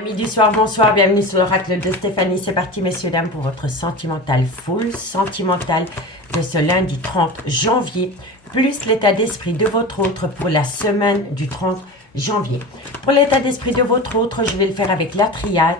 Amis du soir, bonsoir, bienvenue sur l'oracle de Stéphanie. C'est parti messieurs, dames, pour votre sentimental full sentimental de ce lundi 30 janvier, plus l'état d'esprit de votre autre pour la semaine du 30 janvier. Pour l'état d'esprit de votre autre, je vais le faire avec la triade.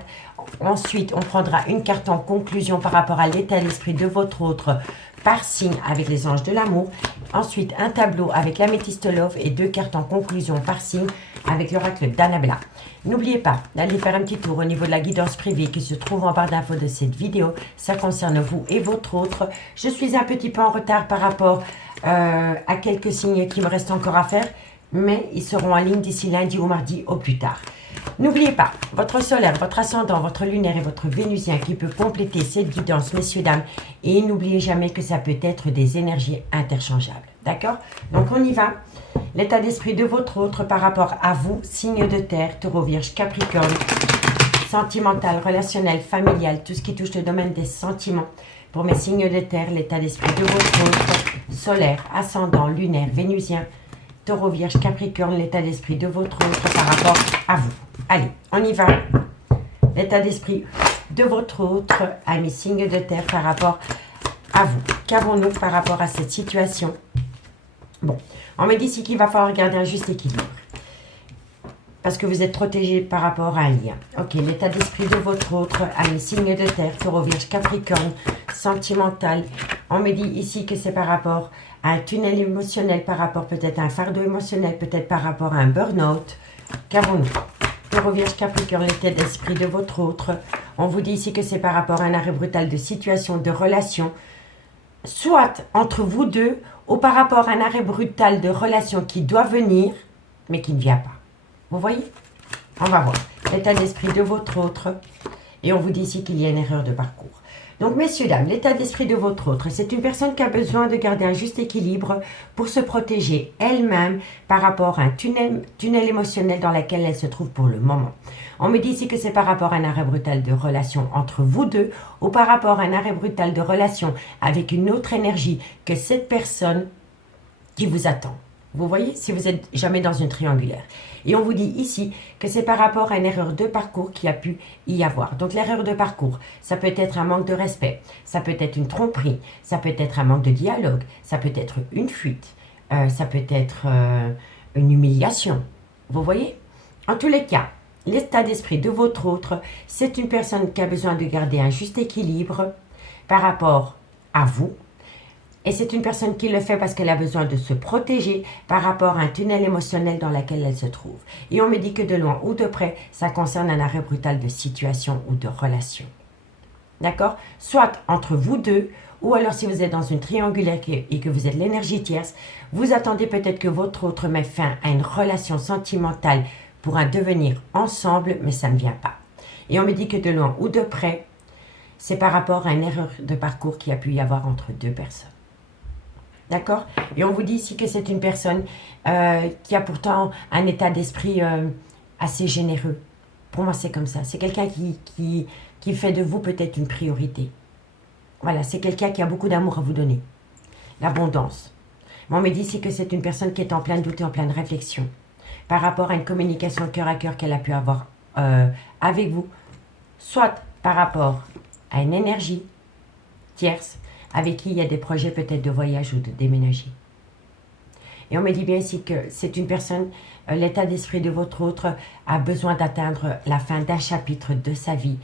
Ensuite, on prendra une carte en conclusion par rapport à l'état d'esprit de votre autre par signe avec les anges de l'amour. Ensuite, un tableau avec l'améthyste love et deux cartes en conclusion par signe avec l'oracle d'Annabella. N'oubliez pas d'aller faire un petit tour au niveau de la guidance privée qui se trouve en barre d'infos de cette vidéo. Ça concerne vous et votre autre. Je suis un petit peu en retard par rapport à quelques signes qui me restent encore à faire, mais ils seront en ligne d'ici lundi ou mardi au plus tard. N'oubliez pas, votre solaire, votre ascendant, votre lunaire et votre vénusien qui peut compléter cette guidance, messieurs, dames. Et n'oubliez jamais que ça peut être des énergies interchangeables. D'accord? Donc on y va. L'état d'esprit de votre autre par rapport à vous, signe de terre, taureau, vierge, capricorne, sentimental, relationnel, familial, tout ce qui touche le domaine des sentiments. Pour mes signes de terre, l'état d'esprit de votre autre, solaire, ascendant, lunaire, vénusien, taureau, vierge, capricorne, l'état d'esprit de votre autre par rapport à vous. Allez, on y va. L'état d'esprit de votre autre, amis signes de terre, par rapport à vous. Qu'avons-nous par rapport à cette situation? Bon, on me dit ici qu'il va falloir garder un juste équilibre. Parce que vous êtes protégé par rapport à un lien. Ok, l'état d'esprit de votre autre, amis signes de terre, taureau, vierge, capricorne, sentimental. On me dit ici que c'est par rapport à un tunnel émotionnel, par rapport peut-être à un fardeau émotionnel, peut-être par rapport à un burn-out. Qu'avons-nous? Taureau, vierge, capricorne, l'état d'esprit de votre autre. On vous dit ici que c'est par rapport à un arrêt brutal de situation, de relation, soit entre vous deux, ou par rapport à un arrêt brutal de relation qui doit venir, mais qui ne vient pas. Vous voyez? On va voir l'état d'esprit de votre autre. Et on vous dit ici qu'il y a une erreur de parcours. Donc, messieurs, dames, l'état d'esprit de votre autre, c'est une personne qui a besoin de garder un juste équilibre pour se protéger elle-même par rapport à un tunnel émotionnel dans lequel elle se trouve pour le moment. On me dit ici que c'est par rapport à un arrêt brutal de relation entre vous deux ou par rapport à un arrêt brutal de relation avec une autre énergie que cette personne qui vous attend. Vous voyez, si vous êtes jamais dans une triangulaire. Et on vous dit ici que c'est par rapport à une erreur de parcours qui a pu y avoir. Donc l'erreur de parcours, ça peut être un manque de respect, ça peut être une tromperie, ça peut être un manque de dialogue, ça peut être une fuite, ça peut être une humiliation. Vous voyez? En tous les cas, l'état d'esprit de votre autre, c'est une personne qui a besoin de garder un juste équilibre par rapport à vous. Et c'est une personne qui le fait parce qu'elle a besoin de se protéger par rapport à un tunnel émotionnel dans lequel elle se trouve. Et on me dit que de loin ou de près, ça concerne un arrêt brutal de situation ou de relation. D'accord? Soit entre vous deux, ou alors si vous êtes dans une triangulaire et que vous êtes l'énergie tierce, vous attendez peut-être que votre autre mette fin à une relation sentimentale pour un devenir ensemble, mais ça ne vient pas. Et on me dit que de loin ou de près, c'est par rapport à une erreur de parcours qui a pu y avoir entre deux personnes. D'accord? Et on vous dit ici que c'est une personne qui a pourtant un état d'esprit assez généreux. Pour moi, c'est comme ça. C'est quelqu'un qui fait de vous peut-être une priorité. Voilà, c'est quelqu'un qui a beaucoup d'amour à vous donner. L'abondance. Mais on me dit ici que c'est une personne qui est en plein doute et en pleine réflexion par rapport à une communication cœur à cœur qu'elle a pu avoir avec vous. Soit par rapport à une énergie tierce, avec qui il y a des projets peut-être de voyage ou de déménager. Et on me dit bien ici que c'est une personne, l'état d'esprit de votre autre a besoin d'atteindre la fin d'un chapitre de sa vie,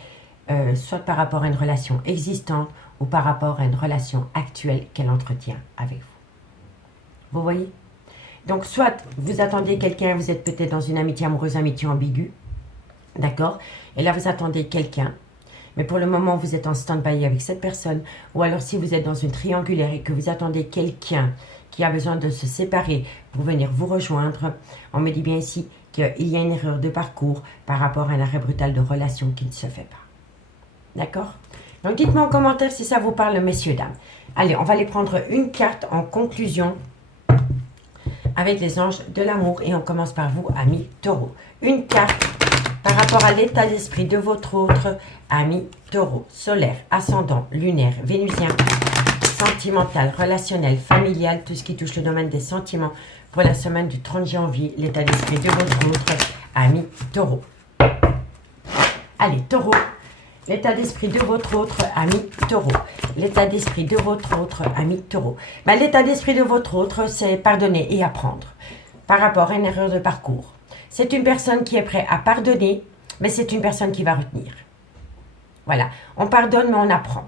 soit par rapport à une relation existante ou par rapport à une relation actuelle qu'elle entretient avec vous. Vous voyez? Donc, soit vous attendez quelqu'un, vous êtes peut-être dans une amitié amoureuse, amitié ambiguë, d'accord? Et là, vous attendez quelqu'un. Mais pour le moment, vous êtes en stand-by avec cette personne. Ou alors, si vous êtes dans une triangulaire et que vous attendez quelqu'un qui a besoin de se séparer pour venir vous rejoindre, on me dit bien ici qu'il y a une erreur de parcours par rapport à un arrêt brutal de relation qui ne se fait pas. D'accord? Donc, dites-moi en commentaire si ça vous parle, messieurs, dames. Allez, on va aller prendre une carte en conclusion avec les anges de l'amour. Et on commence par vous, amis taureaux. Une carte par rapport à l'état d'esprit de votre autre, ami taureau, solaire, ascendant, lunaire, vénusien, sentimental, relationnel, familial, tout ce qui touche le domaine des sentiments pour la semaine du 30 janvier, l'état d'esprit de votre autre, ami taureau. Allez, taureau. L'état d'esprit de votre autre ami taureau. L'état d'esprit de votre autre ami taureau. Ben, l'état d'esprit de votre autre, c'est pardonner et apprendre par rapport à une erreur de parcours. C'est une personne qui est prête à pardonner, mais c'est une personne qui va retenir. Voilà, on pardonne, mais on apprend.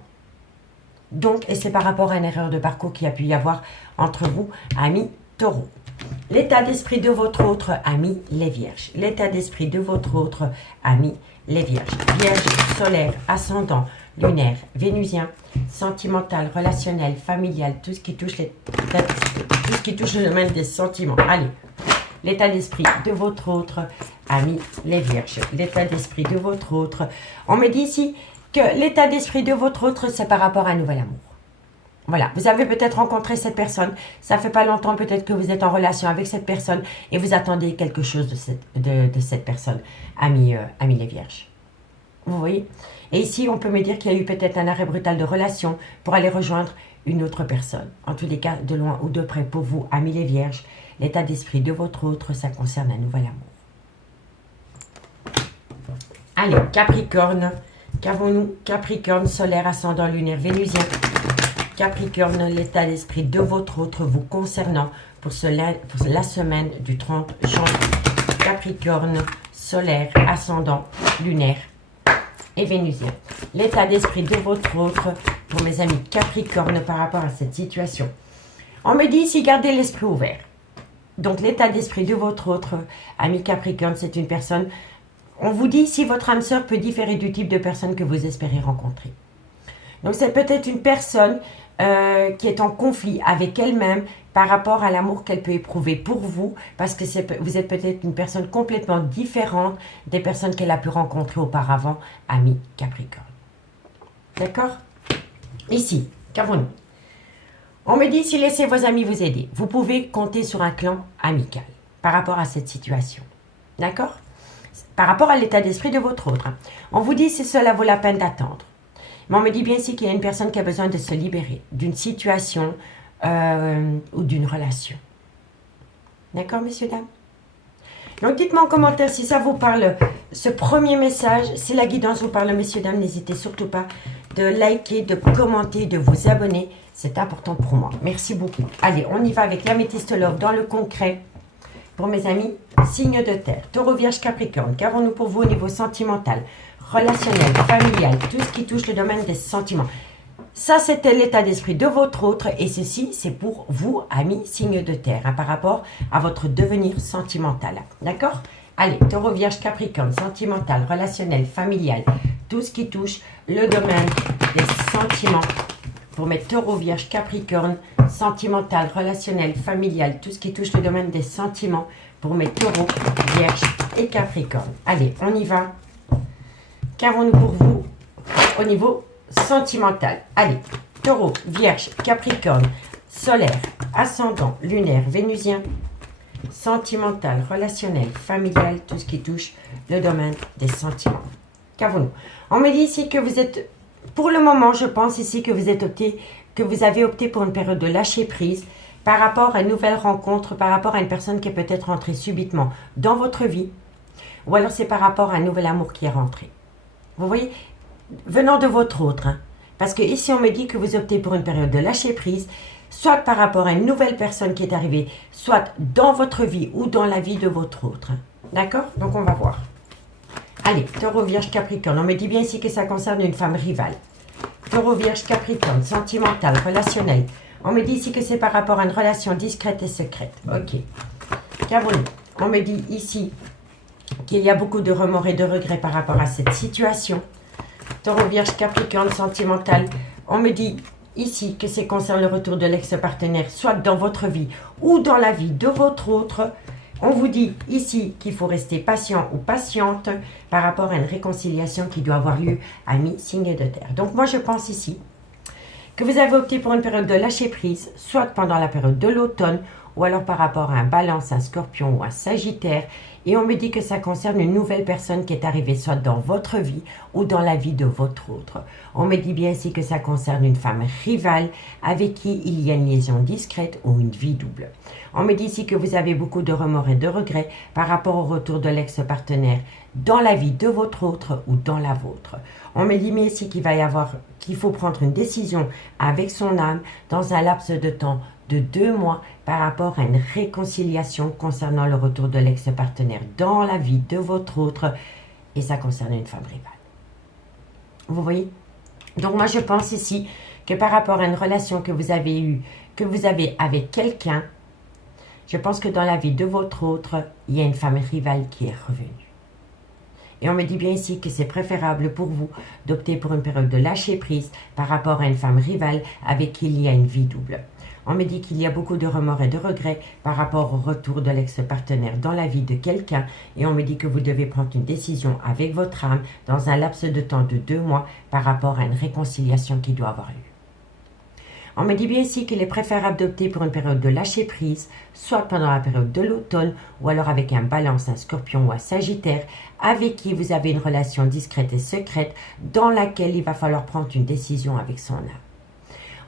Donc, et c'est par rapport à une erreur de parcours qu'il y a pu y avoir entre vous, amis taureau. L'état d'esprit de votre autre ami, les vierges. L'état d'esprit de votre autre ami, les vierges. Vierge, solaire, ascendant, lunaire, vénusien, sentimental, relationnel, familial, tout ce qui touche le domaine des sentiments. Allez, l'état d'esprit de votre autre ami, les vierges. L'état d'esprit de votre autre. On me dit ici que l'état d'esprit de votre autre, c'est par rapport à un nouvel amour. Voilà, vous avez peut-être rencontré cette personne, ça fait pas longtemps peut-être que vous êtes en relation avec cette personne et vous attendez quelque chose de cette personne, amis les vierges. Vous voyez? Et ici, on peut me dire qu'il y a eu peut-être un arrêt brutal de relation pour aller rejoindre une autre personne. En tous les cas, de loin ou de près pour vous, amis les vierges, l'état d'esprit de votre autre, ça concerne un nouvel amour. Allez, Capricorne, qu'avons-nous? Capricorne, solaire, ascendant, lunaire, vénusien. Capricorne, l'état d'esprit de votre autre vous concernant pour la semaine du 30 janvier. Capricorne, solaire, ascendant, lunaire et vénusien. L'état d'esprit de votre autre pour mes amis Capricorne par rapport à cette situation. On me dit ici, gardez l'esprit ouvert. Donc l'état d'esprit de votre autre ami Capricorne, c'est une personne. On vous dit ici, votre âme sœur peut différer du type de personne que vous espérez rencontrer. Donc c'est peut-être une personne qui est en conflit avec elle-même par rapport à l'amour qu'elle peut éprouver pour vous, parce que vous êtes peut-être une personne complètement différente des personnes qu'elle a pu rencontrer auparavant, ami Capricorne. D'accord? Ici, qu'avons-nous? On me dit, si laissez vos amis vous aider, vous pouvez compter sur un clan amical par rapport à cette situation. D'accord? Par rapport à l'état d'esprit de votre autre. On vous dit si cela vaut la peine d'attendre. Mais on me dit bien ici qu'il y a une personne qui a besoin de se libérer d'une situation ou d'une relation. D'accord, messieurs, dames? Donc, dites-moi en commentaire si ça vous parle, ce premier message. Si la guidance vous parle, messieurs, dames, n'hésitez surtout pas de liker, de commenter, de vous abonner. C'est important pour moi. Merci beaucoup. Allez, on y va avec l'améthyste love dans le concret. Pour mes amis, signe de terre, taureau, vierge, capricorne. Qu'avons-nous pour vous au niveau sentimental, relationnel, familial, tout ce qui touche le domaine des sentiments? Ça, c'était l'état d'esprit de votre autre. Et ceci, c'est pour vous, amis, signe de terre, hein, par rapport à votre devenir sentimental. D'accord? Allez, taureau, vierge, capricorne, sentimental, relationnel, familial, tout ce qui touche le domaine des sentiments. Pour mes taureaux, vierge, capricorne, sentimental, relationnel, familial, tout ce qui touche le domaine des sentiments. Pour mes taureaux, vierge et capricorne. Allez, on y va. Qu'avons-nous pour vous au niveau sentimental? Allez, taureau, vierge, capricorne, solaire, ascendant, lunaire, vénusien, sentimental, relationnel, familial, tout ce qui touche le domaine des sentiments. Qu'avons-nous? On me dit ici que vous êtes, pour le moment, je pense ici que vous avez opté pour une période de lâcher prise par rapport à une nouvelle rencontre, par rapport à une personne qui est peut-être entrée subitement dans votre vie, ou alors c'est par rapport à un nouvel amour qui est rentré. Vous voyez, venant de votre autre, hein, parce que ici on me dit que vous optez pour une période de lâcher prise, soit par rapport à une nouvelle personne qui est arrivée, soit dans votre vie ou dans la vie de votre autre. Hein. D'accord? Donc on va voir. Allez, taureau, vierge, capricorne. On me dit bien ici que ça concerne une femme rivale. Taureau, vierge, capricorne, sentimental, relationnel. On me dit ici que c'est par rapport à une relation discrète et secrète. Ok. Qu'avons-nous? On me dit ici qu'il y a beaucoup de remords et de regrets par rapport à cette situation. Taureau, vierge, capricorne, sentimental. On me dit ici que c'est concerne le retour de l'ex-partenaire, soit dans votre vie ou dans la vie de votre autre. On vous dit ici qu'il faut rester patient ou patiente par rapport à une réconciliation qui doit avoir lieu, amis, signe de terre. Donc moi je pense ici que vous avez opté pour une période de lâcher prise, soit pendant la période de l'automne, ou alors par rapport à un balance, un scorpion ou un sagittaire. Et on me dit que ça concerne une nouvelle personne qui est arrivée soit dans votre vie ou dans la vie de votre autre. On me dit bien ici que ça concerne une femme rivale avec qui il y a une liaison discrète ou une vie double. On me dit ici que vous avez beaucoup de remords et de regrets par rapport au retour de l'ex-partenaire dans la vie de votre autre ou dans la vôtre. On me dit mais ici qu'il faut prendre une décision avec son âme dans un laps de temps de 2 mois par rapport à une réconciliation concernant le retour de l'ex-partenaire dans la vie de votre autre, et ça concerne une femme rivale. Vous voyez? Donc moi je pense ici que par rapport à une relation que vous avez avec quelqu'un, je pense que dans la vie de votre autre, il y a une femme rivale qui est revenue. Et on me dit bien ici que c'est préférable pour vous d'opter pour une période de lâcher prise par rapport à une femme rivale avec qui il y a une vie double. On me dit qu'il y a beaucoup de remords et de regrets par rapport au retour de l'ex-partenaire dans la vie de quelqu'un. Et on me dit que vous devez prendre une décision avec votre âme dans un laps de temps de 2 mois par rapport à une réconciliation qui doit avoir lieu. On me dit bien ici qu'il est préférable d'opter pour une période de lâcher prise, soit pendant la période de l'automne, ou alors avec un Balance, un Scorpion ou un Sagittaire, avec qui vous avez une relation discrète et secrète, dans laquelle il va falloir prendre une décision avec son âme.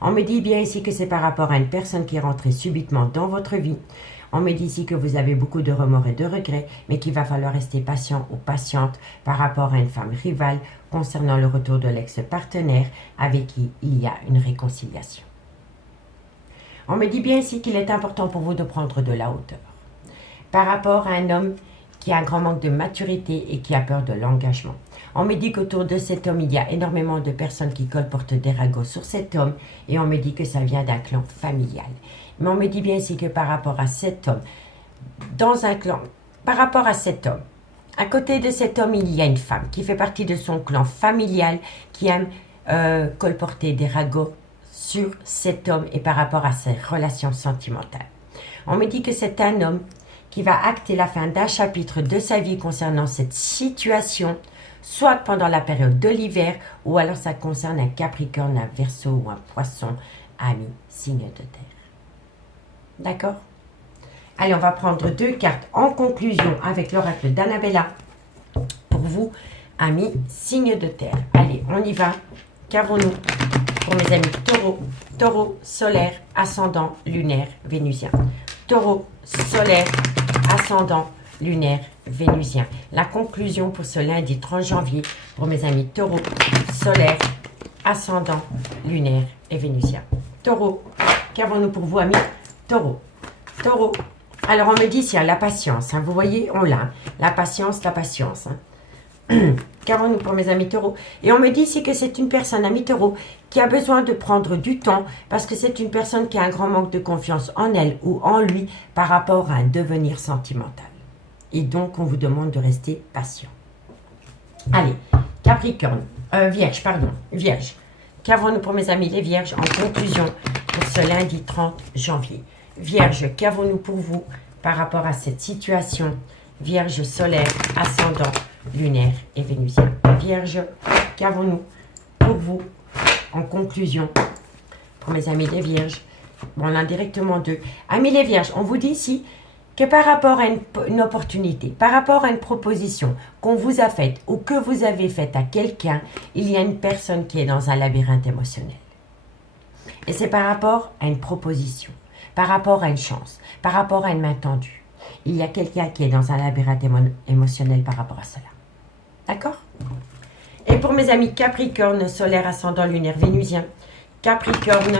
On me dit bien ici que c'est par rapport à une personne qui est rentrée subitement dans votre vie. On me dit ici que vous avez beaucoup de remords et de regrets, mais qu'il va falloir rester patient ou patiente par rapport à une femme rivale concernant le retour de l'ex-partenaire avec qui il y a une réconciliation. On me dit bien ici qu'il est important pour vous de prendre de la hauteur par rapport à un homme qui a un grand manque de maturité et qui a peur de l'engagement. On me dit qu'autour de cet homme, il y a énormément de personnes qui colportent des ragots sur cet homme et on me dit que ça vient d'un clan familial. Mais on me dit bien ici que par rapport à cet homme, dans un clan, par rapport à cet homme, à côté de cet homme, il y a une femme qui fait partie de son clan familial qui aime colporter des ragots sur cet homme et par rapport à ses relations sentimentales. On me dit que c'est un homme qui va acter la fin d'un chapitre de sa vie concernant cette situation, soit pendant la période de l'hiver, ou alors ça concerne un Capricorne, un Verseau ou un Poisson, ami, signe de terre. D'accord? Allez, on va prendre 2 cartes en conclusion avec l'oracle d'Annabella pour vous, amis, signe de terre. Allez, on y va. Qu'avons-nous pour mes amis taureau, taureau, solaire, ascendant, lunaire, vénusien. Taureau, solaire, ascendant, lunaire, vénusien. La conclusion pour ce lundi 30 janvier pour mes amis taureau, solaire, ascendant, lunaire et vénusien. Taureau, qu'avons-nous pour vous, amis? Taureau, taureau. Alors on me dit s'il y a la patience, hein, vous voyez, on l'a, la patience, hein. Qu'avons-nous pour mes amis taureaux? Et on me dit ici que c'est une personne, ami taureau, qui a besoin de prendre du temps parce que c'est une personne qui a un grand manque de confiance en elle ou en lui par rapport à un devenir sentimental. Et donc, on vous demande de rester patient. Allez, Capricorne, Vierge. Qu'avons-nous pour mes amis les Vierges en conclusion pour ce lundi 30 janvier? Vierge, qu'avons-nous pour vous par rapport à cette situation? Vierge, solaire, ascendant, lunaire et vénusien. Vierge, qu'avons-nous pour vous en conclusion pour mes amis les Vierges? Bon, on a directement 2. Amis les Vierges, on vous dit ici que par rapport à une opportunité, par rapport à une proposition qu'on vous a faite ou que vous avez faite à quelqu'un, il y a une personne qui est dans un labyrinthe émotionnel. Et c'est par rapport à une proposition, par rapport à une chance, par rapport à une main tendue. Il y a quelqu'un qui est dans un labyrinthe émotionnel par rapport à cela. D'accord? Et pour mes amis Capricorne, solaire, ascendant, lunaire, vénusien. Capricorne,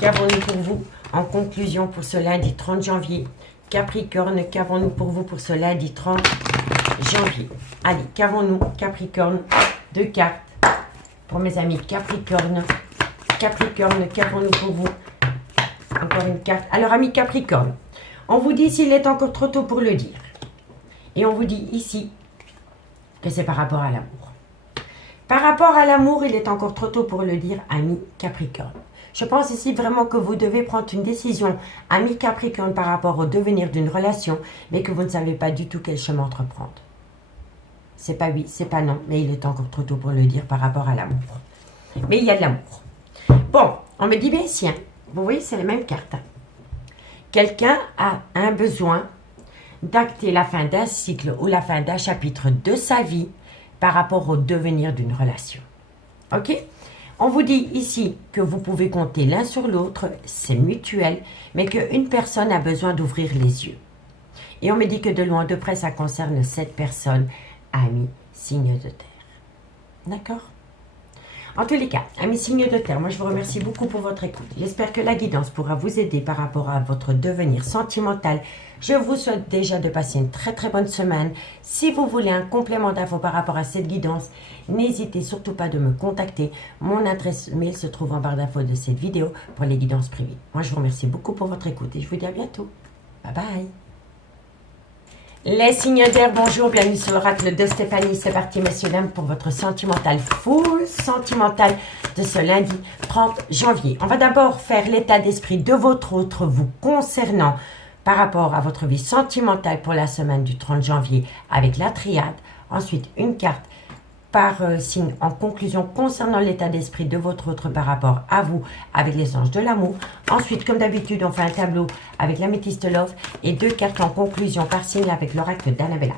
qu'avons-nous pour vous en conclusion pour ce lundi 30 janvier? Capricorne, qu'avons-nous pour vous pour ce lundi 30 janvier? Allez, qu'avons-nous, Capricorne? 2 cartes pour mes amis Capricorne. Capricorne, qu'avons-nous pour vous? Encore une carte. Alors, amis Capricorne, on vous dit s'il est encore trop tôt pour le dire. Et on vous dit ici que c'est par rapport à l'amour. Par rapport à l'amour, il est encore trop tôt pour le dire, ami Capricorne. Je pense ici vraiment que vous devez prendre une décision, ami Capricorne, par rapport au devenir d'une relation, mais que vous ne savez pas du tout quel chemin entreprendre. C'est pas oui, c'est pas non, mais il est encore trop tôt pour le dire par rapport à l'amour. Mais il y a de l'amour. Bon, on me dit bien ici, hein, vous voyez, c'est les mêmes cartes. Hein. Quelqu'un a un besoin d'acter la fin d'un cycle ou la fin d'un chapitre de sa vie par rapport au devenir d'une relation. Ok? On vous dit ici que vous pouvez compter l'un sur l'autre, c'est mutuel, mais qu'une personne a besoin d'ouvrir les yeux. Et on me dit que de loin, de près, ça concerne cette personne, amis, signe de terre. D'accord? En tous les cas, amis signes de terre, moi je vous remercie beaucoup pour votre écoute. J'espère que la guidance pourra vous aider par rapport à votre devenir sentimental. Je vous souhaite déjà de passer une très très bonne semaine. Si vous voulez un complément d'infos par rapport à cette guidance, n'hésitez surtout pas de me contacter. Mon adresse mail se trouve en barre d'infos de cette vidéo pour les guidances privées. Moi je vous remercie beaucoup pour votre écoute et je vous dis à bientôt. Bye bye. Les signes d'air, bonjour, bienvenue sur l'oracle de Stéphanie. C'est parti, messieurs, dames, pour votre sentimental full sentimental de ce lundi 30 janvier. On va d'abord faire l'état d'esprit de votre autre vous concernant par rapport à votre vie sentimentale pour la semaine du 30 janvier avec la triade. Ensuite, une carte par signe en conclusion concernant l'état d'esprit de votre autre par rapport à vous avec les anges de l'amour. Ensuite, comme d'habitude, on fait un tableau avec l'améthyste love et 2 cartes en conclusion par signe avec l'oracle d'Annabella.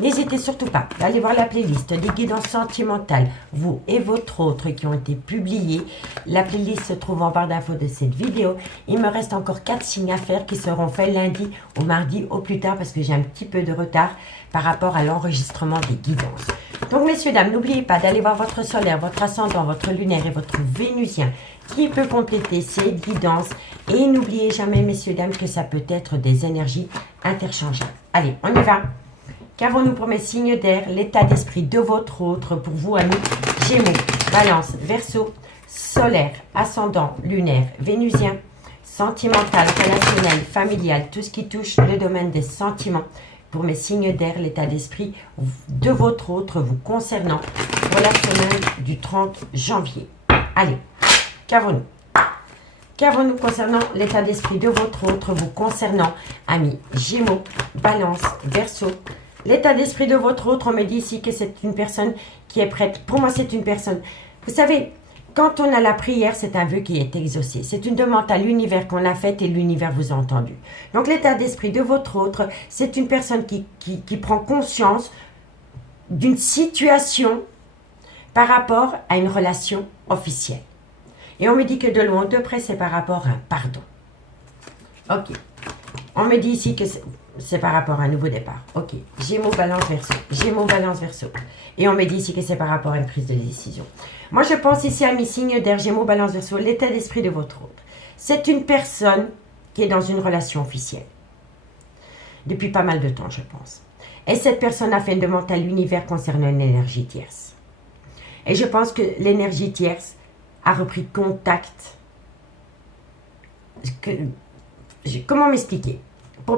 N'hésitez surtout pas d'aller voir la playlist des guidances sentimentales, vous et votre autre qui ont été publiées. La playlist se trouve en barre d'infos de cette vidéo. Il me reste encore 4 signes à faire qui seront faits lundi ou mardi au plus tard parce que j'ai un petit peu de retard par rapport à l'enregistrement des guidances. Donc messieurs, dames, n'oubliez pas d'aller voir votre solaire, votre ascendant, votre lunaire et votre vénusien qui peut compléter ces guidances. Et n'oubliez jamais, messieurs, dames, que ça peut être des énergies interchangeables. Allez, on y va. Qu'avons-nous pour mes signes d'air, l'état d'esprit de votre autre pour vous, amis Gémeaux, Balance, Verseau, solaire, ascendant, lunaire, vénusien, sentimental, relationnel, familial, tout ce qui touche le domaine des sentiments. Pour mes signes d'air, l'état d'esprit de votre autre vous concernant pour la semaine du 30 janvier. Allez, qu'avons-nous? Qu'avons-nous concernant l'état d'esprit de votre autre vous concernant, amis Gémeaux, Balance, Verseau? L'état d'esprit de votre autre, on me dit ici que c'est une personne qui est prête. Pour moi, c'est une personne. Vous savez, quand on a la prière, c'est un vœu qui est exaucé. C'est une demande à l'univers qu'on a faite et l'univers vous a entendu. Donc, l'état d'esprit de votre autre, c'est une personne qui prend conscience d'une situation par rapport à une relation officielle. Et on me dit que de loin, de près, c'est par rapport à un pardon. Ok. On me dit ici que c'est par rapport à un nouveau départ. Ok. Gémeaux, Balance, Verseau. Gémeaux, Balance, Verseau. Et on me dit ici que c'est par rapport à une prise de décision. Moi, je pense ici à mes signes d'air, Gémeaux, Balance, Verseau, l'état d'esprit de votre autre. C'est une personne qui est dans une relation officielle. Depuis pas mal de temps, je pense. Et cette personne a fait une demande à l'univers concernant une énergie tierce. Et je pense que l'énergie tierce a repris contact. Comment m'expliquer?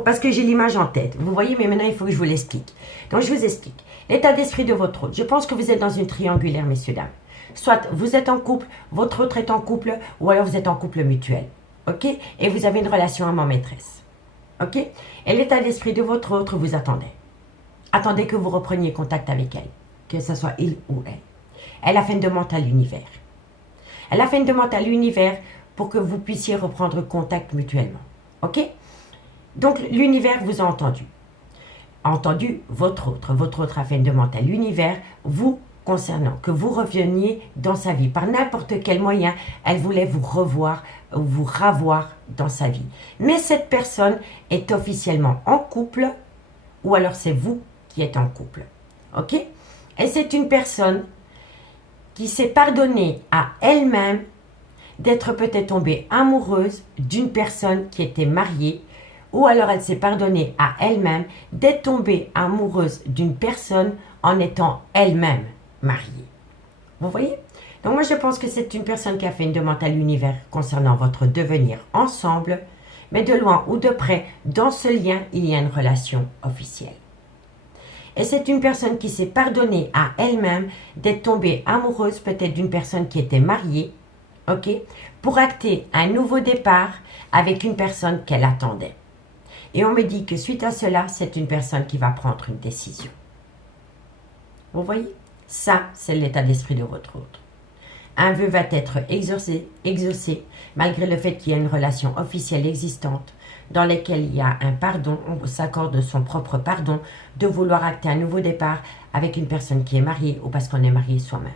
Parce que j'ai l'image en tête. Vous voyez, mais maintenant, il faut que je vous l'explique. Donc, je vous explique. L'état d'esprit de votre autre. Je pense que vous êtes dans une triangulaire, messieurs, dames. Soit vous êtes en couple, votre autre est en couple, ou alors vous êtes en couple mutuel. OK? Et vous avez une relation amant-maîtresse. OK? Et l'état d'esprit de votre autre vous attendait. Attendez que vous repreniez contact avec elle. Que ce soit il ou elle. Elle a fait une demande à l'univers. Elle a fait une demande à l'univers pour que vous puissiez reprendre contact mutuellement. OK? Donc, l'univers vous a entendu votre autre. Votre autre a fait une demande à l'univers vous concernant, que vous reveniez dans sa vie. Par n'importe quel moyen, elle voulait vous revoir ou vous ravoir dans sa vie. Mais cette personne est officiellement en couple ou alors c'est vous qui êtes en couple. OK? Et c'est une personne qui s'est pardonnée à elle-même d'être peut-être tombée amoureuse d'une personne qui était mariée, ou alors elle s'est pardonnée à elle-même d'être tombée amoureuse d'une personne en étant elle-même mariée. Vous voyez? Donc moi je pense que c'est une personne qui a fait une demande à l'univers concernant votre devenir ensemble, mais de loin ou de près, dans ce lien, il y a une relation officielle. Et c'est une personne qui s'est pardonnée à elle-même d'être tombée amoureuse peut-être d'une personne qui était mariée, ok, pour acter un nouveau départ avec une personne qu'elle attendait. Et on me dit que suite à cela, c'est une personne qui va prendre une décision. Vous voyez? Ça, c'est l'état d'esprit de votre autre. Un vœu va être exaucé, malgré le fait qu'il y a une relation officielle existante. dans lesquels il y a un pardon, on s'accorde son propre pardon, de vouloir acter un nouveau départ avec une personne qui est mariée ou parce qu'on est marié soi-même.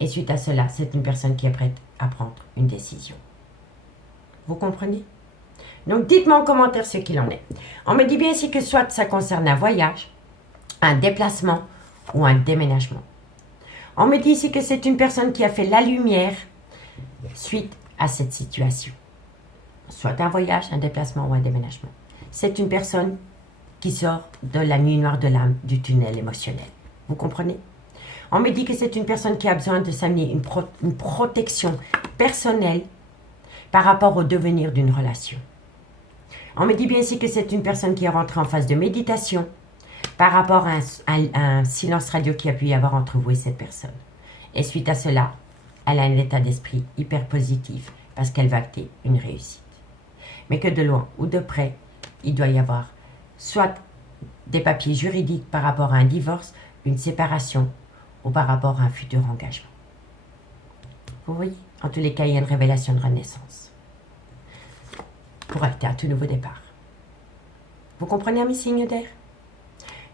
Et suite à cela, c'est une personne qui est prête à prendre une décision. Vous comprenez? Donc, dites-moi en commentaire ce qu'il en est. On me dit bien ici que soit ça concerne un voyage, un déplacement ou un déménagement. On me dit ici que c'est une personne qui a fait la lumière suite à cette situation. Soit un voyage, un déplacement ou un déménagement. C'est une personne qui sort de la nuit noire de l'âme, du tunnel émotionnel. Vous comprenez? On me dit que c'est une personne qui a besoin de s'amener une protection personnelle par rapport au devenir d'une relation. On me dit bien ici que c'est une personne qui est rentrée en phase de méditation par rapport à un silence radio qui a pu y avoir entre vous et cette personne. Et suite à cela, elle a un état d'esprit hyper positif parce qu'elle va acter une réussite. Mais que de loin ou de près, il doit y avoir soit des papiers juridiques par rapport à un divorce, une séparation ou par rapport à un futur engagement. Vous voyez? En tous les cas, il y a une révélation de renaissance pour acter un tout nouveau départ. Vous comprenez, mes signes d'air?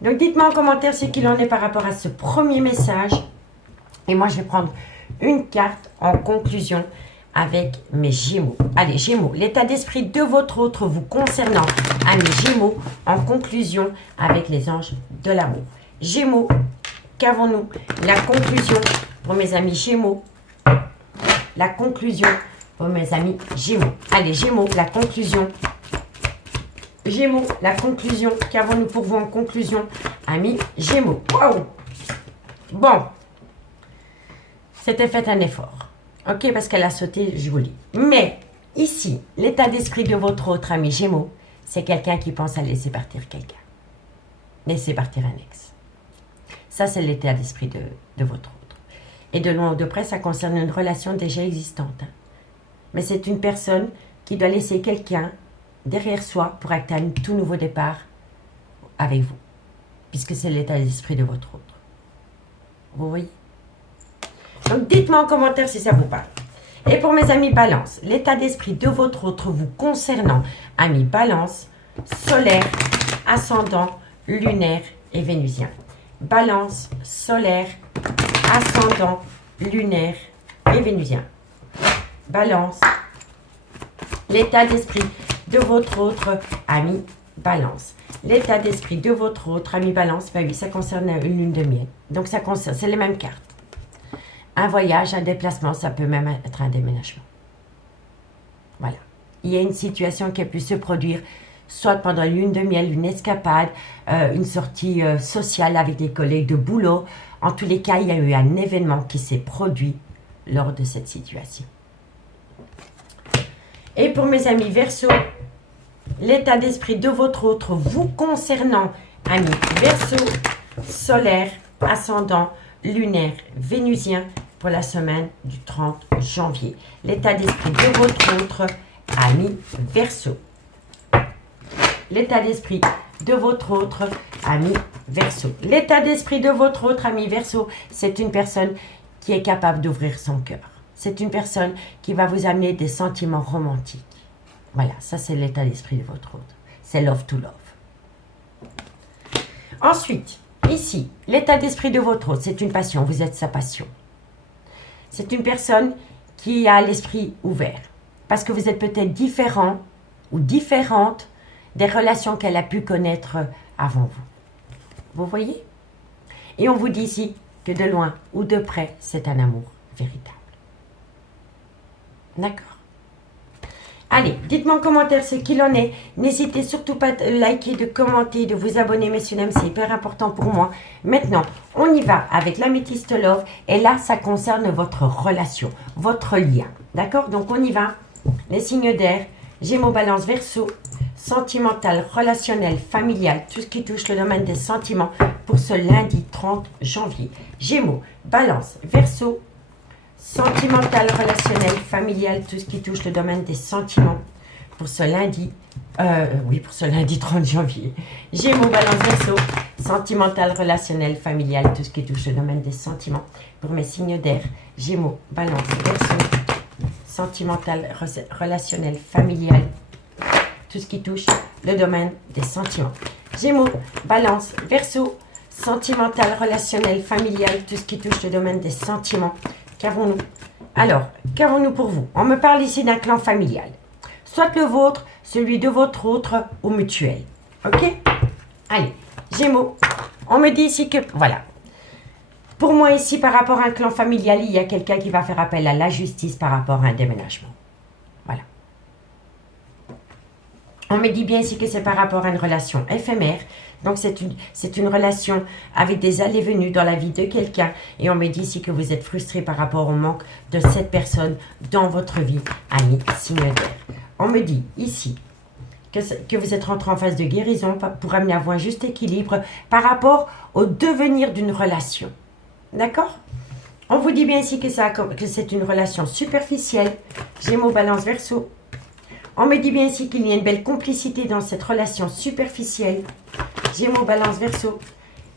Donc, dites-moi en commentaire ce qu'il en est par rapport à ce premier message. Et moi, je vais prendre une carte en conclusion avec mes Gémeaux. Allez, Gémeaux, l'état d'esprit de votre autre vous concernant, à mes Gémeaux, en conclusion avec les anges de l'amour. Gémeaux, qu'avons-nous? La conclusion pour mes amis Gémeaux. La conclusion pour mes amis Gémeaux. Allez, Gémeaux, la conclusion. Gémeaux, la conclusion. Qu'avons-nous pour vous en conclusion, amis Gémeaux? Waouh! Bon. C'était fait un effort. Ok, parce qu'elle a sauté, je vous lis. Mais, ici, l'état d'esprit de votre autre ami Gémeaux, c'est quelqu'un qui pense à laisser partir quelqu'un. Laisser partir un ex. Ça, c'est l'état d'esprit de votre autre. Et de loin ou de près, ça concerne une relation déjà existante. Hein. Mais c'est une personne qui doit laisser quelqu'un derrière soi pour acter un tout nouveau départ avec vous. Puisque c'est l'état d'esprit de votre autre. Vous voyez? Donc, dites-moi en commentaire si ça vous parle. Et pour mes amis Balance, l'état d'esprit de votre autre vous concernant, amis Balance, solaire, ascendant, lunaire et vénusien. Balance, solaire, ascendant, lunaire et vénusien. Balance, l'état d'esprit de votre autre ami Balance. L'état d'esprit de votre autre ami Balance, bah oui, ça concerne une lune de miel. Donc, ça concerne, c'est les mêmes cartes. Un voyage, un déplacement, ça peut même être un déménagement. Voilà. Il y a une situation qui a pu se produire, soit pendant une lune de miel, une escapade, une sortie sociale avec des collègues de boulot. En tous les cas, il y a eu un événement qui s'est produit lors de cette situation. Et pour mes amis Verseau, l'état d'esprit de votre autre vous concernant, amis Verseau, solaire, ascendant, lunaire, vénusien, pour la semaine du 30 janvier. L'état d'esprit de votre autre ami Verseau. L'état d'esprit de votre autre ami Verseau. L'état d'esprit de votre autre ami Verseau, c'est une personne qui est capable d'ouvrir son cœur. C'est une personne qui va vous amener des sentiments romantiques. Voilà, ça c'est l'état d'esprit de votre autre. C'est love to love. Ensuite, ici, l'état d'esprit de votre autre, c'est une passion. Vous êtes sa passion. C'est une personne qui a l'esprit ouvert. Parce que vous êtes peut-être différent ou différente des relations qu'elle a pu connaître avant vous. Vous voyez? Et on vous dit ici que de loin ou de près, c'est un amour véritable. D'accord? Allez, dites-moi en commentaire ce qu'il en est. N'hésitez surtout pas à liker, de commenter, de vous abonner, messieurs, dames, c'est hyper important pour moi. Maintenant, on y va avec l'améthyste love. Et là, ça concerne votre relation, votre lien. D'accord? Donc, on y va. Les signes d'air, Gémeaux, Balance, Verseau, sentimental, relationnel, familial, tout ce qui touche le domaine des sentiments pour ce lundi 30 janvier. Gémeaux, Balance, Verseau, sentimental, relationnel, familial, tout ce qui touche le domaine des sentiments pour ce lundi, pour ce lundi 30 janvier. Gémeaux, Balance, Verseau, sentimental, relationnel, familial, tout ce qui touche le domaine des sentiments pour mes signes d'air. Gémeaux, Balance, Verseau, sentimental, relationnel, familial, tout ce qui touche le domaine des sentiments. Gémeaux, Balance, Verseau, sentimental, relationnel, familial, tout ce qui touche le domaine des sentiments. Qu'avons-nous? Alors, qu'avons-nous pour vous? On me parle ici d'un clan familial. Soit le vôtre, celui de votre autre ou mutuel. Ok? Allez, Gémeaux, on me dit ici que... Voilà. Pour moi ici, par rapport à un clan familial, il y a quelqu'un qui va faire appel à la justice par rapport à un déménagement. Voilà. On me dit bien ici que c'est par rapport à une relation éphémère. Donc, c'est une relation avec des allées-venues dans la vie de quelqu'un. Et on me dit ici que vous êtes frustré par rapport au manque de cette personne dans votre vie, ami signe d'air. On me dit ici que vous êtes rentré en phase de guérison pour amener à vous un juste équilibre par rapport au devenir d'une relation. D'accord? On vous dit bien ici que c'est une relation superficielle. Gémeaux, Balance, Verseau. On me dit bien ici qu'il y a une belle complicité dans cette relation superficielle. Gémeaux, Balance, Verseau.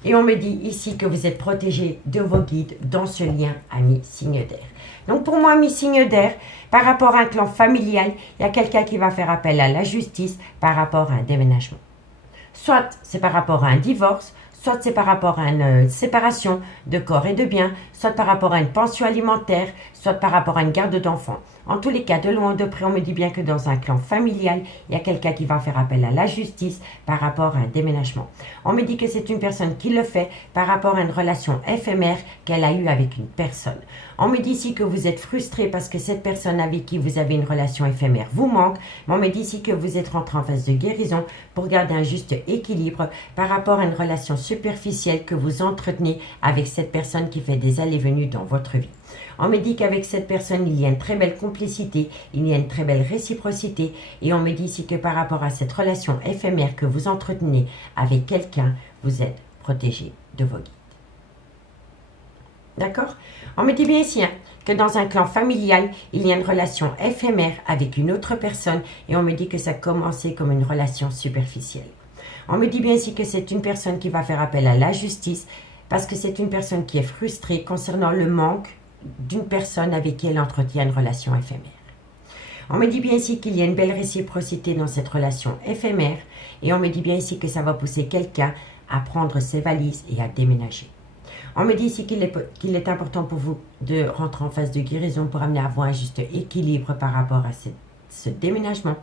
Et on me dit ici que vous êtes protégé de vos guides dans ce lien ami signe d'air. Donc pour moi, ami signe d'air, par rapport à un clan familial, il y a quelqu'un qui va faire appel à la justice par rapport à un déménagement. Soit c'est par rapport à un divorce, soit c'est par rapport à une séparation de corps et de biens, soit par rapport à une pension alimentaire, soit par rapport à une garde d'enfants. En tous les cas, de loin ou de près, on me dit bien que dans un clan familial, il y a quelqu'un qui va faire appel à la justice par rapport à un déménagement. On me dit que c'est une personne qui le fait par rapport à une relation éphémère qu'elle a eue avec une personne. On me dit ici que vous êtes frustré parce que cette personne avec qui vous avez une relation éphémère vous manque. Mais on me dit ici que vous êtes rentré en phase de guérison pour garder un juste équilibre par rapport à une relation superficielle que vous entretenez avec cette personne qui fait des allées-venues dans votre vie. On me dit qu'avec cette personne, il y a une très belle complicité, il y a une très belle réciprocité. Et on me dit ici que par rapport à cette relation éphémère que vous entretenez avec quelqu'un, vous êtes protégé de vos guides. D'accord? On me dit bien ici que dans un clan familial, il y a une relation éphémère avec une autre personne. Et on me dit que ça a commencé comme une relation superficielle. On me dit bien ici que c'est une personne qui va faire appel à la justice parce que c'est une personne qui est frustrée concernant le manque d'une personne avec qui elle entretient une relation éphémère. On me dit bien ici qu'il y a une belle réciprocité dans cette relation éphémère et on me dit bien ici que ça va pousser quelqu'un à prendre ses valises et à déménager. On me dit ici qu'il est important pour vous de rentrer en phase de guérison pour amener à avoir un juste équilibre par rapport à ce déménagement.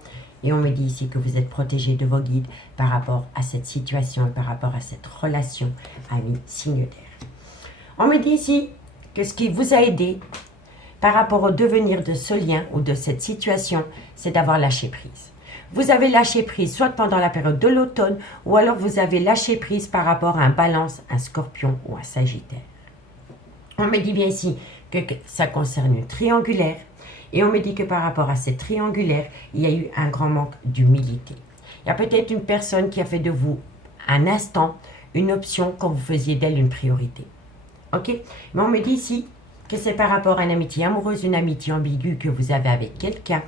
Et on me dit ici que vous êtes protégé de vos guides par rapport à cette situation et par rapport à cette relation ami signe d'air. On me dit ici que ce qui vous a aidé par rapport au devenir de ce lien ou de cette situation, c'est d'avoir lâché prise. Vous avez lâché prise soit pendant la période de l'automne ou alors vous avez lâché prise par rapport à un Balance, un Scorpion ou un Sagittaire. On me dit bien ici que ça concerne une triangulaire et on me dit que par rapport à cette triangulaire, il y a eu un grand manque d'humilité. Il y a peut-être une personne qui a fait de vous un instant une option quand vous faisiez d'elle une priorité. Ok? Mais on me dit ici que c'est par rapport à une amitié amoureuse, une amitié ambiguë que vous avez avec quelqu'un.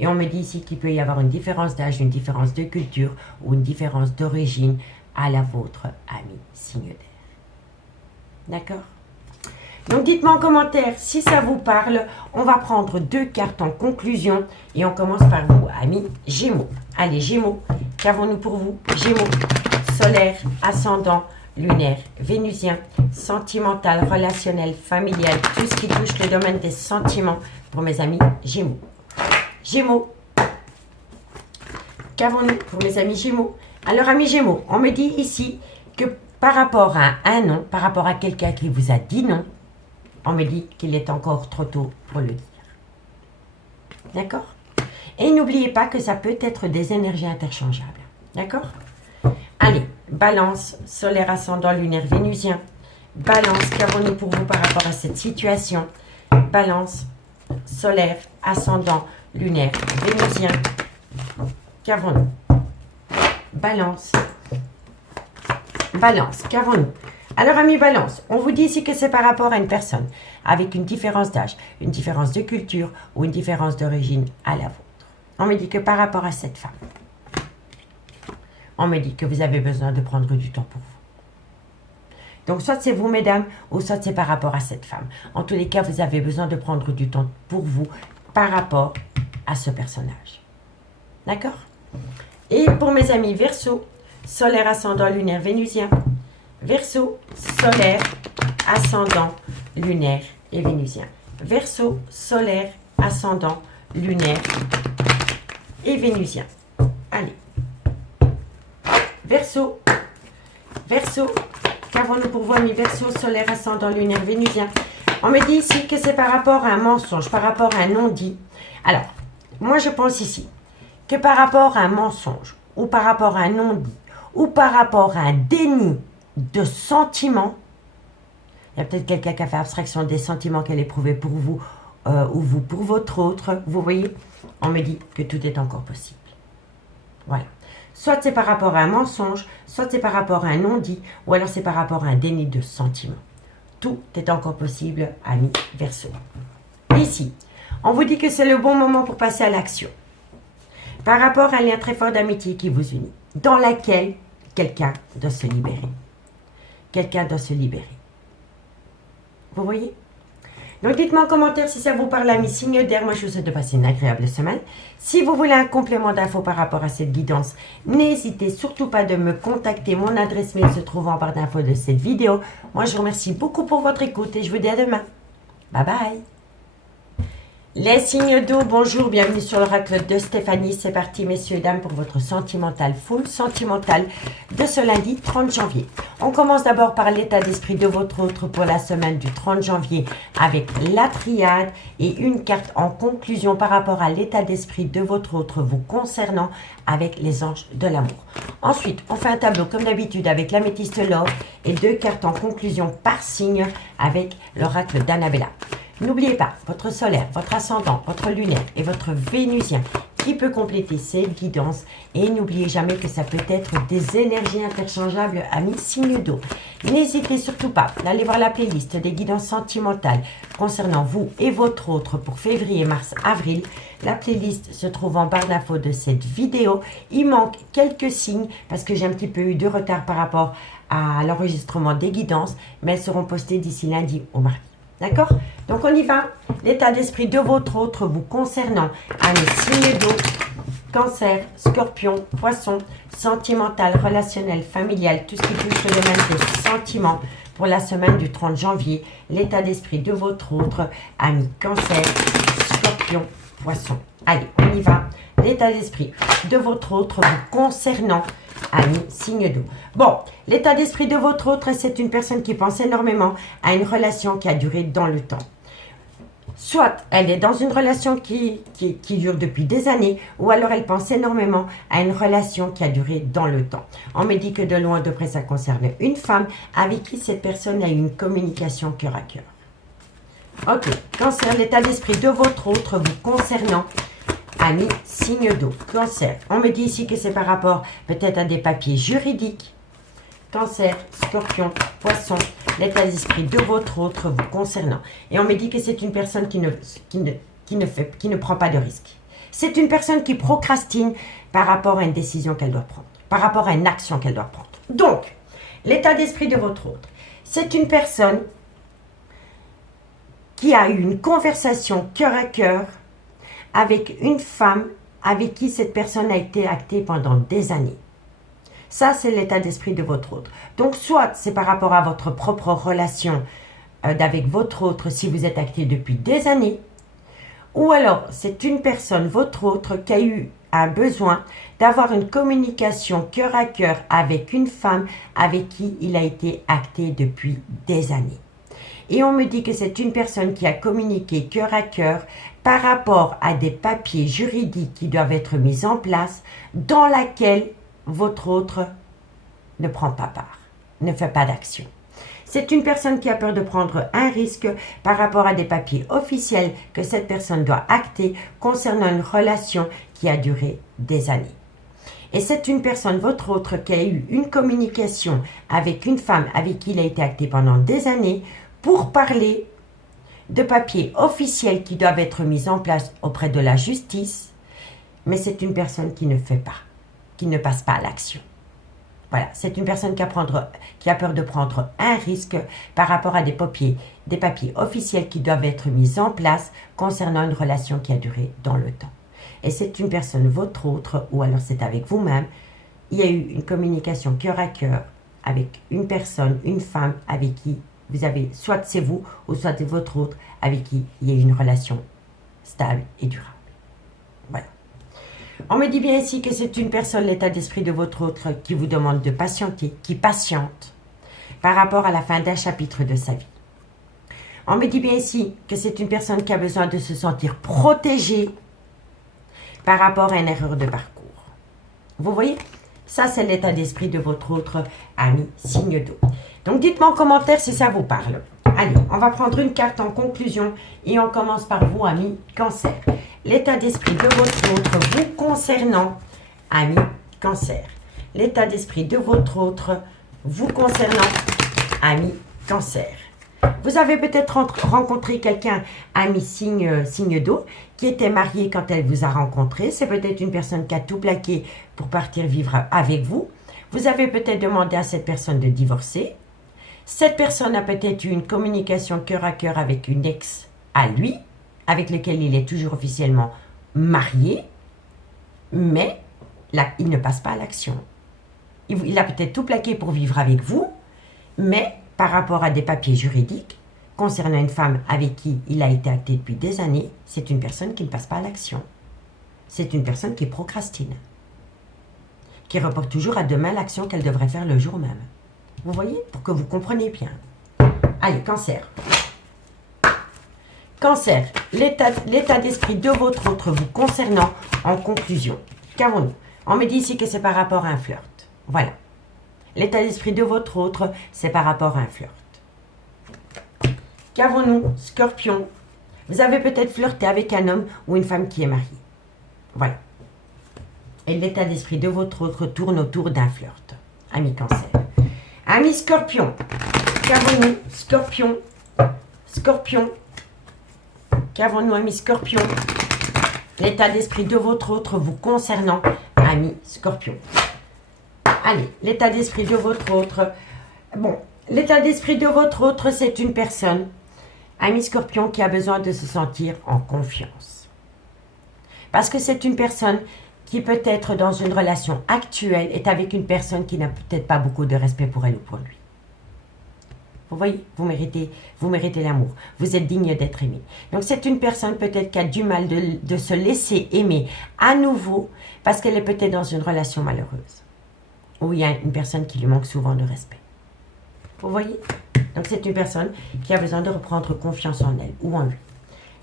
Et on me dit ici qu'il peut y avoir une différence d'âge, une différence de culture ou une différence d'origine à la vôtre, ami signe d'air. D'accord? Donc dites-moi en commentaire si ça vous parle. On va prendre 2 cartes en conclusion et on commence par vous, amis Gémeaux. Allez, Gémeaux, qu'avons-nous pour vous? Gémeaux, solaire, ascendant, lunaire, vénusien, sentimental, relationnel, familial, tout ce qui touche le domaine des sentiments pour mes amis Gémeaux. Gémeaux, qu'avons-nous pour mes amis Gémeaux? Alors, amis Gémeaux, on me dit ici que par rapport à un non, par rapport à quelqu'un qui vous a dit non, on me dit qu'il est encore trop tôt pour le dire. D'accord? Et n'oubliez pas que ça peut être des énergies interchangeables. D'accord? Allez, Balance, solaire, ascendant, lunaire, vénusien. Balance, qu'avons-nous pour vous par rapport à cette situation? Balance, solaire, ascendant, lunaire, vénusien. Qu'avons-nous? Balance. Balance, qu'avons-nous? Alors, amis Balance, on vous dit ici que c'est par rapport à une personne avec une différence d'âge, une différence de culture ou une différence d'origine à la vôtre. On me dit que par rapport à cette femme, on me dit que vous avez besoin de prendre du temps pour vous. Donc, soit c'est vous, mesdames, ou soit c'est par rapport à cette femme. En tous les cas, vous avez besoin de prendre du temps pour vous par rapport à ce personnage. D'accord? Et pour mes amis Verseau, solaire, ascendant, lunaire, vénusien. Verseau, solaire, ascendant, lunaire et vénusien. Verseau, solaire, ascendant, lunaire et vénusien. Allez. Verseau, Verseau, qu'avons-nous pour vous, amis Verseau, solaire, ascendant, lunaire, vénusien? On me dit ici que c'est par rapport à un mensonge, par rapport à un non-dit. Alors, moi je pense ici que par rapport à un mensonge, ou par rapport à un non-dit, ou par rapport à un déni de sentiments, il y a peut-être quelqu'un qui a fait abstraction des sentiments qu'elle éprouvait pour vous, ou vous pour votre autre, vous voyez, on me dit que tout est encore possible. Voilà. Soit c'est par rapport à un mensonge, soit c'est par rapport à un non-dit, ou alors c'est par rapport à un déni de sentiments. Tout est encore possible, amis Verseau. Ici, on vous dit que c'est le bon moment pour passer à l'action. Par rapport à un lien très fort d'amitié qui vous unit, dans laquelle quelqu'un doit se libérer. Quelqu'un doit se libérer. Vous voyez? Donc dites-moi en commentaire si ça vous parle, amis signes d'air. Moi je vous souhaite de passer une agréable semaine. Si vous voulez un complément d'infos par rapport à cette guidance, n'hésitez surtout pas de me contacter. Mon adresse mail se trouve en barre d'infos de cette vidéo. Moi je vous remercie beaucoup pour votre écoute et je vous dis à demain. Bye bye. Les signes d'eau, bonjour, bienvenue sur l'oracle de Stéphanie. C'est parti, messieurs et dames, pour votre sentimental full sentimental de ce lundi 30 janvier. On commence d'abord par l'état d'esprit de votre autre pour la semaine du 30 janvier avec la triade et une carte en conclusion par rapport à l'état d'esprit de votre autre vous concernant avec les anges de l'amour. Ensuite, on fait un tableau comme d'habitude avec l'améthyste l'or et 2 cartes en conclusion par signe avec l'oracle d'Annabella. N'oubliez pas votre solaire, votre ascendant, votre lunaire et votre vénusien qui peut compléter cette guidance. Et n'oubliez jamais que ça peut être des énergies interchangeables, amis signes d'eau. N'hésitez surtout pas à aller voir la playlist des guidances sentimentales concernant vous et votre autre pour février, mars, avril. La playlist se trouve en barre d'infos de cette vidéo. Il manque quelques signes parce que j'ai un petit peu eu de retard par rapport à l'enregistrement des guidances, mais elles seront postées d'ici lundi au mardi. D'accord? Donc on y va. L'état d'esprit de votre autre vous concernant à les signes d'eau, cancer, scorpion, poisson, sentimental, relationnel, familial, tout ce qui touche le domaine des sentiments pour la semaine du 30 janvier. L'état d'esprit de votre autre, ami cancer, scorpion, poisson. Allez, on y va. L'état d'esprit de votre autre vous concernant, amis signe d'eau. Bon, l'état d'esprit de votre autre, c'est une personne qui pense énormément à une relation qui a duré dans le temps. Soit elle est dans une relation qui dure depuis des années, ou alors elle pense énormément à une relation qui a duré dans le temps. On me dit que de loin de près, ça concerne une femme avec qui cette personne a eu une communication cœur à cœur. Ok, cancer, l'état d'esprit de votre autre vous concernant, amis signe d'eau, cancer. On me dit ici que c'est par rapport peut-être à des papiers juridiques. Cancer, scorpion, poisson, l'état d'esprit de votre autre vous concernant. Et on me dit que c'est une personne qui ne prend pas de risques. C'est une personne qui procrastine par rapport à une décision qu'elle doit prendre, par rapport à une action qu'elle doit prendre. Donc, l'état d'esprit de votre autre, c'est une personne qui a eu une conversation cœur à cœur avec une femme avec qui cette personne a été actée pendant des années. Ça, c'est l'état d'esprit de votre autre. Donc, soit c'est par rapport à votre propre relation avec votre autre si vous êtes acté depuis des années, ou alors c'est une personne, votre autre, qui a eu un besoin d'avoir une communication cœur à cœur avec une femme avec qui il a été acté depuis des années. Et on me dit que c'est une personne qui a communiqué cœur à cœur par rapport à des papiers juridiques qui doivent être mis en place dans laquelle votre autre ne prend pas part, ne fait pas d'action. C'est une personne qui a peur de prendre un risque par rapport à des papiers officiels que cette personne doit acter concernant une relation qui a duré des années. Et c'est une personne, votre autre, qui a eu une communication avec une femme avec qui il a été acté pendant des années pour parler de papiers officiels qui doivent être mis en place auprès de la justice, mais c'est une personne qui ne fait pas, qui ne passe pas à l'action. Voilà, c'est une personne qui a peur de prendre un risque par rapport à des papiers officiels qui doivent être mis en place concernant une relation qui a duré dans le temps. et c'est une personne, votre autre, ou alors c'est avec vous-même, il y a eu une communication cœur à cœur avec une personne, une femme avec qui vous avez, soit c'est vous, ou soit c'est votre autre, avec qui il y a eu une relation stable et durable. Voilà. On me dit bien ici que c'est une personne, l'état d'esprit de votre autre, qui vous demande de patienter, qui patiente par rapport à la fin d'un chapitre de sa vie. On me dit bien ici que c'est une personne qui a besoin de se sentir protégée par rapport à une erreur de parcours. Vous voyez? Ça, c'est l'état d'esprit de votre autre ami signe d'eau. Donc, dites-moi en commentaire si ça vous parle. Allez, on va prendre une carte en conclusion et on commence par vous, ami Cancer. L'état d'esprit de votre autre vous concernant, ami Cancer. L'état d'esprit de votre autre vous concernant, ami Cancer. Vous avez peut-être rencontré quelqu'un, ami signe d'eau, qui était marié quand elle vous a rencontré. C'est peut-être une personne qui a tout plaqué pour partir vivre avec vous. Vous avez peut-être demandé à cette personne de divorcer. Cette personne a peut-être eu une communication cœur à cœur avec une ex à lui, avec lequel il est toujours officiellement marié, mais là, il ne passe pas à l'action. Il a peut-être tout plaqué pour vivre avec vous, mais par rapport à des papiers juridiques, concernant une femme avec qui il a été acté depuis des années, c'est une personne qui ne passe pas à l'action. C'est une personne qui procrastine, qui reporte toujours à demain l'action qu'elle devrait faire le jour même. Vous voyez, pour que vous compreniez bien. Allez, Cancer. Cancer, l'état d'esprit de votre autre vous concernant en conclusion. Qu'avons-nous? On me dit ici que c'est par rapport à un flirt. Voilà. L'état d'esprit de votre autre, c'est par rapport à un flirt. Qu'avons-nous, Scorpion? Vous avez peut-être flirté avec un homme ou une femme qui est mariée. Voilà. Et l'état d'esprit de votre autre tourne autour d'un flirt. Ami Cancer. Ami Scorpion. Qu'avons-nous, Scorpion? Scorpion. Qu'avons-nous, ami Scorpion? L'état d'esprit de votre autre vous concernant, ami Scorpion. Allez, l'état d'esprit de votre autre. Bon, l'état d'esprit de votre autre, c'est une personne, ami Scorpion, qui a besoin de se sentir en confiance. Parce que c'est une personne qui peut être dans une relation actuelle, est avec une personne qui n'a peut-être pas beaucoup de respect pour elle ou pour lui. Vous voyez, vous méritez l'amour. Vous êtes digne d'être aimé. Donc c'est une personne peut-être qui a du mal de se laisser aimer à nouveau parce qu'elle est peut-être dans une relation malheureuse. Où il y a une personne qui lui manque souvent de respect. Vous voyez? Donc c'est une personne qui a besoin de reprendre confiance en elle ou en lui.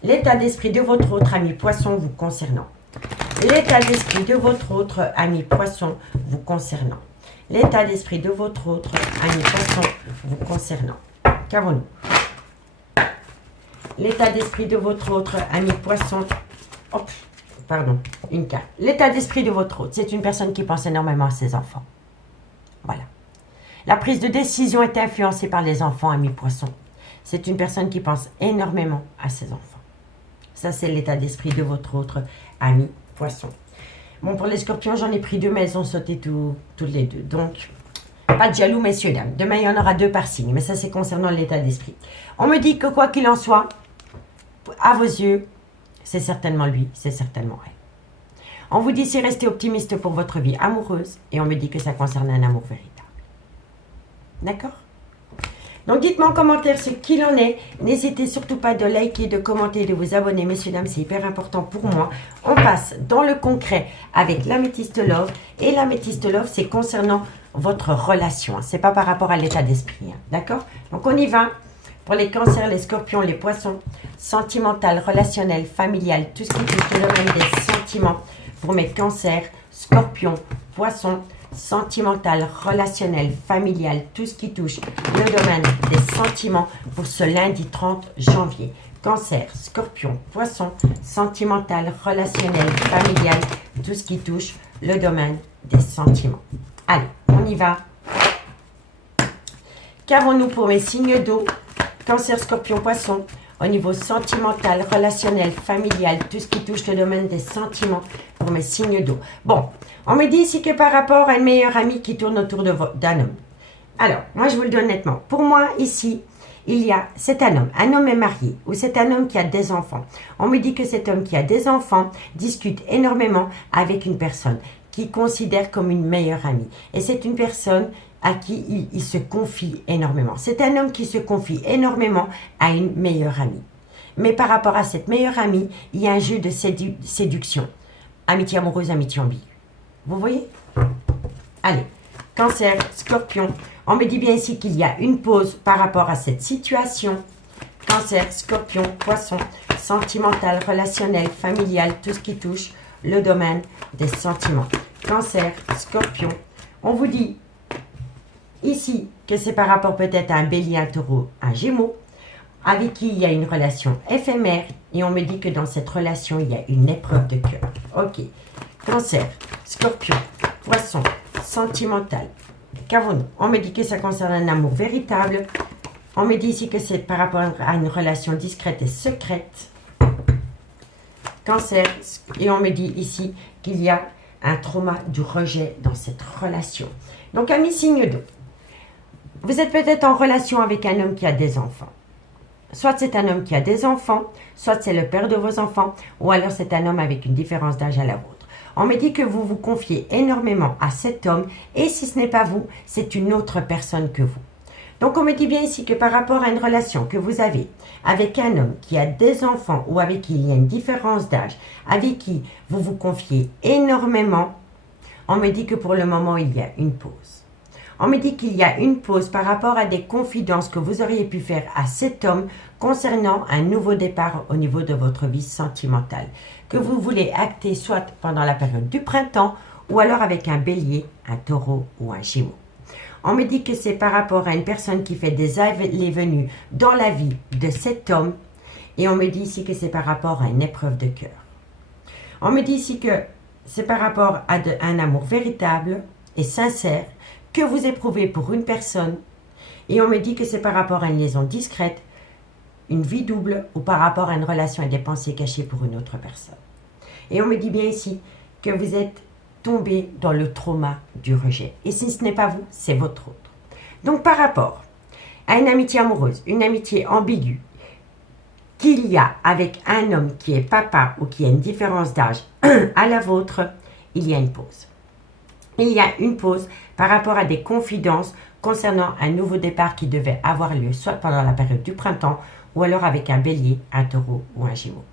L'état d'esprit de votre autre ami Poisson vous concernant. L'état d'esprit de votre autre ami Poisson vous concernant. L'état d'esprit de votre autre ami Poisson vous concernant. Qu'avons-nous? L'état d'esprit de votre autre ami Poisson. Hop, pardon, une carte. L'état d'esprit de votre autre, c'est une personne qui pense énormément à ses enfants. Voilà. La prise de décision est influencée par les enfants, ami Poisson. C'est une personne qui pense énormément à ses enfants. Ça, c'est l'état d'esprit de votre autre ami Poisson. Bon, pour les Scorpions, j'en ai pris 2, mais elles ont sauté toutes les 2. Donc, pas de jaloux, messieurs, dames. Demain, il y en aura 2 par signe, mais ça, c'est concernant l'état d'esprit. On me dit que quoi qu'il en soit, à vos yeux, c'est certainement lui, c'est certainement elle. On vous dit, c'est rester optimiste pour votre vie amoureuse, et on me dit que ça concerne un amour véritable. D'accord? Donc, dites-moi en commentaire ce qu'il en est. N'hésitez surtout pas de liker, de commenter, de vous abonner, messieurs, dames, c'est hyper important pour moi. On passe dans le concret avec l'améthyste love. Et l'améthyste love, c'est concernant votre relation. C'est pas par rapport à l'état d'esprit. Hein, d'accord? Donc, on y va. Pour les cancers, les scorpions, les poissons, sentimental, relationnel, familial, tout ce qui touche le domaine des sentiments. Pour mes cancers, scorpions, poissons, sentimental, relationnel, familial, tout ce qui touche le domaine des sentiments pour ce lundi 30 janvier. Cancer, Scorpion, Poisson, sentimental, relationnel, familial, tout ce qui touche le domaine des sentiments. Allez, on y va. Qu'avons-nous pour mes signes d'eau? Cancer, Scorpion, Poisson, au niveau sentimental, relationnel, familial, tout ce qui touche le domaine des sentiments pour mes signes d'eau. Bon, on me dit ici que par rapport à une meilleure amie qui tourne autour d'un homme. Alors, moi je vous le dis honnêtement, pour moi ici, c'est un homme est marié ou c'est un homme qui a des enfants. On me dit que cet homme qui a des enfants discute énormément avec une personne qu'il considère comme une meilleure amie. Et c'est une personne à qui il se confie énormément. C'est un homme qui se confie énormément à une meilleure amie. Mais par rapport à cette meilleure amie, il y a un jeu de séduction. Amitié amoureuse, amitié ambiguë. Vous voyez? Allez, Cancer, Scorpion. On me dit bien ici qu'il y a une pause par rapport à cette situation. Cancer, Scorpion, Poisson, sentimental, relationnel, familial, tout ce qui touche le domaine des sentiments. Cancer, Scorpion. On vous dit ici que c'est par rapport peut-être à un Bélier, un Taureau, un Gémeaux, avec qui il y a une relation éphémère. Et on me dit que dans cette relation, il y a une épreuve de cœur. Ok. Cancer, Scorpion, Poisson, sentimental. Qu'avons-nous? On me dit que ça concerne un amour véritable. On me dit ici que c'est par rapport à une relation discrète et secrète. Cancer. Et on me dit ici qu'il y a un trauma du rejet dans cette relation. Donc, amis signe d'eau, vous êtes peut-être en relation avec un homme qui a des enfants. Soit c'est un homme qui a des enfants, soit c'est le père de vos enfants, ou alors c'est un homme avec une différence d'âge à la vôtre. On me dit que vous vous confiez énormément à cet homme, et si ce n'est pas vous, c'est une autre personne que vous. Donc on me dit bien ici que par rapport à une relation que vous avez avec un homme qui a des enfants ou avec qui il y a une différence d'âge, avec qui vous vous confiez énormément, on me dit que pour le moment il y a une pause. On me dit qu'il y a une pause par rapport à des confidences que vous auriez pu faire à cet homme concernant un nouveau départ au niveau de votre vie sentimentale, que vous voulez acter soit pendant la période du printemps ou alors avec un Bélier, un Taureau ou un Gémeaux. On me dit que c'est par rapport à une personne qui fait des allées et venues dans la vie de cet homme, et on me dit ici que c'est par rapport à une épreuve de cœur. On me dit ici que c'est par rapport à un amour véritable et sincère que vous éprouvez pour une personne, et on me dit que c'est par rapport à une liaison discrète, une vie double, ou par rapport à une relation et des pensées cachées pour une autre personne. Et on me dit bien ici que vous êtes tombé dans le trauma du rejet. Et si ce n'est pas vous, c'est votre autre. Donc par rapport à une amitié amoureuse, une amitié ambiguë, qu'il y a avec un homme qui est papa ou qui a une différence d'âge à la vôtre, il y a une pause. Il y a une pause par rapport à des confidences concernant un nouveau départ qui devait avoir lieu soit pendant la période du printemps ou alors avec un Bélier, un Taureau ou un Gémeaux.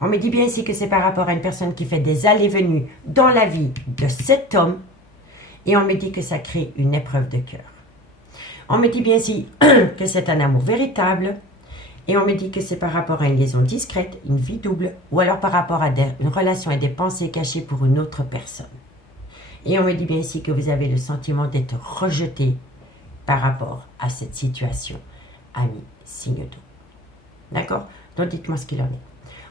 On me dit bien ici que c'est par rapport à une personne qui fait des allées-venues dans la vie de cet homme, et on me dit que ça crée une épreuve de cœur. On me dit bien ici que c'est un amour véritable, et on me dit que c'est par rapport à une liaison discrète, une vie double, ou alors par rapport à une relation et des pensées cachées pour une autre personne. Et on me dit bien ici que vous avez le sentiment d'être rejeté par rapport à cette situation, ami signe d'eau. D'accord? Donc dites-moi ce qu'il en est.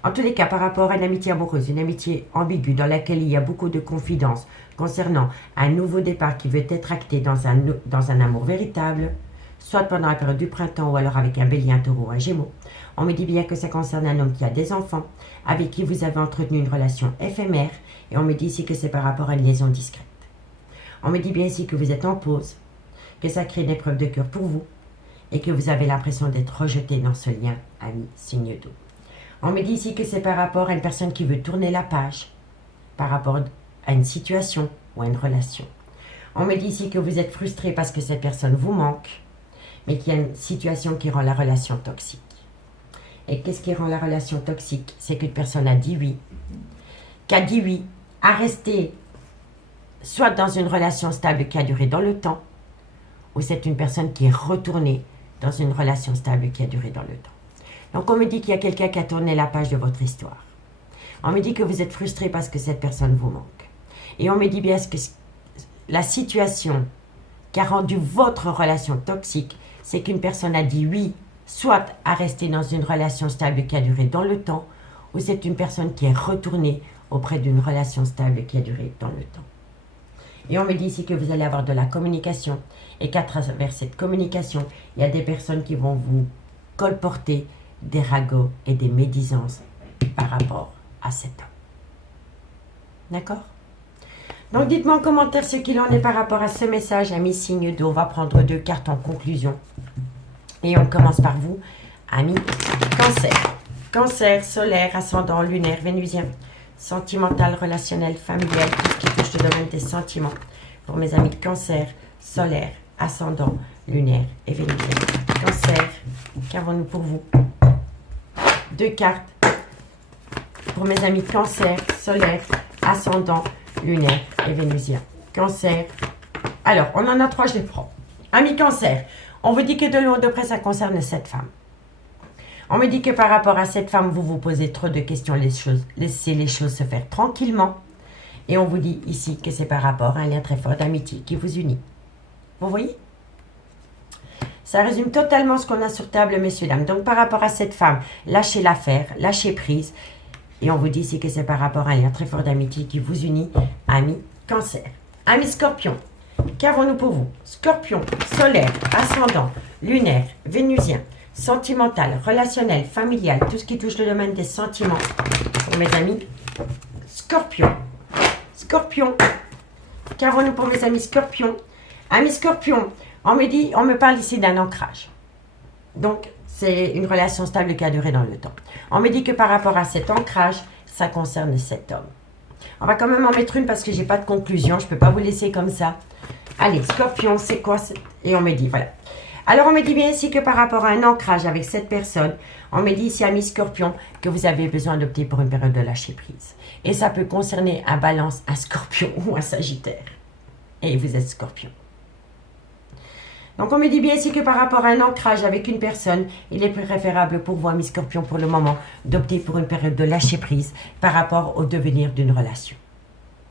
En tous les cas, par rapport à une amitié amoureuse, une amitié ambiguë dans laquelle il y a beaucoup de confidences concernant un nouveau départ qui veut être acté dans un amour véritable, soit pendant la période du printemps ou alors avec un Bélier, un Taureau, un Gémeaux, on me dit bien que ça concerne un homme qui a des enfants, avec qui vous avez entretenu une relation éphémère, et on me dit ici que c'est par rapport à une liaison discrète. On me dit bien ici que vous êtes en pause, que ça crée une épreuve de cœur pour vous, et que vous avez l'impression d'être rejeté dans ce lien, ami signe d'eau. On me dit ici que c'est par rapport à une personne qui veut tourner la page, par rapport à une situation ou à une relation. On me dit ici que vous êtes frustré parce que cette personne vous manque, mais qu'il y a une situation qui rend la relation toxique. Et qu'est-ce qui rend la relation toxique? C'est qu'une personne a dit oui, à rester soit dans une relation stable qui a duré dans le temps, ou c'est une personne qui est retournée dans une relation stable qui a duré dans le temps. Donc on me dit qu'il y a quelqu'un qui a tourné la page de votre histoire. On me dit que vous êtes frustré parce que cette personne vous manque. Et on me dit bien que la situation qui a rendu votre relation toxique, c'est qu'une personne a dit oui, soit à rester dans une relation stable qui a duré dans le temps, ou c'est une personne qui est retournée auprès d'une relation stable qui a duré dans le temps. Et on me dit ici que vous allez avoir de la communication et qu'à travers cette communication, il y a des personnes qui vont vous colporter des ragots et des médisances par rapport à cet homme. D'accord? Donc dites-moi en commentaire ce qu'il en est par rapport à ce message, amis signe d'eau. On va prendre 2 cartes en conclusion. Et on commence par vous, amis Cancer. Cancer, solaire, ascendant, lunaire, vénusien, sentimental, relationnel, familial, tout ce qui touche le domaine des sentiments. Pour mes amis Cancer, solaire, ascendant, lunaire et vénusien. Cancer, qu'avons-nous pour vous? 2 cartes. Pour mes amis Cancer, solaire, ascendant, lunaire et vénusien. Cancer. Alors, on en a 3, je les prends. Amis Cancer, on vous dit que de loin de près, ça concerne cette femme. On me dit que par rapport à cette femme, vous vous posez trop de questions, laissez les choses se faire tranquillement. Et on vous dit ici que c'est par rapport à un lien très fort d'amitié qui vous unit. Vous voyez? Ça résume totalement ce qu'on a sur table, messieurs, dames. Donc, par rapport à cette femme, lâchez l'affaire, lâchez prise. Et on vous dit ici que c'est par rapport à un lien très fort d'amitié qui vous unit, amis Cancer. Amis Scorpion, qu'avons-nous pour vous? Scorpion, solaire, ascendant, lunaire, vénusien, sentimental, relationnel, familial, tout ce qui touche le domaine des sentiments. Pour mes amis Scorpion. Scorpion, qu'avons-nous pour mes amis Scorpion? Amis Scorpion, on me parle ici d'un ancrage. Donc, c'est une relation stable qui a duré dans le temps. On me dit que par rapport à cet ancrage, ça concerne cet homme. On va quand même en mettre une parce que j'ai pas de conclusion. Je peux pas vous laisser comme ça. Allez, Scorpion, c'est quoi? Et on me dit, voilà. Alors, on me dit bien ici que par rapport à un ancrage avec cette personne, on me dit ici, amis Scorpion, que vous avez besoin d'opter pour une période de lâcher prise. Et ça peut concerner un Balance, un Scorpion ou un Sagittaire. Et vous êtes Scorpion. Donc, on me dit bien ici que par rapport à un ancrage avec une personne, il est préférable pour vous, amis Scorpion, pour le moment, d'opter pour une période de lâcher prise par rapport au devenir d'une relation.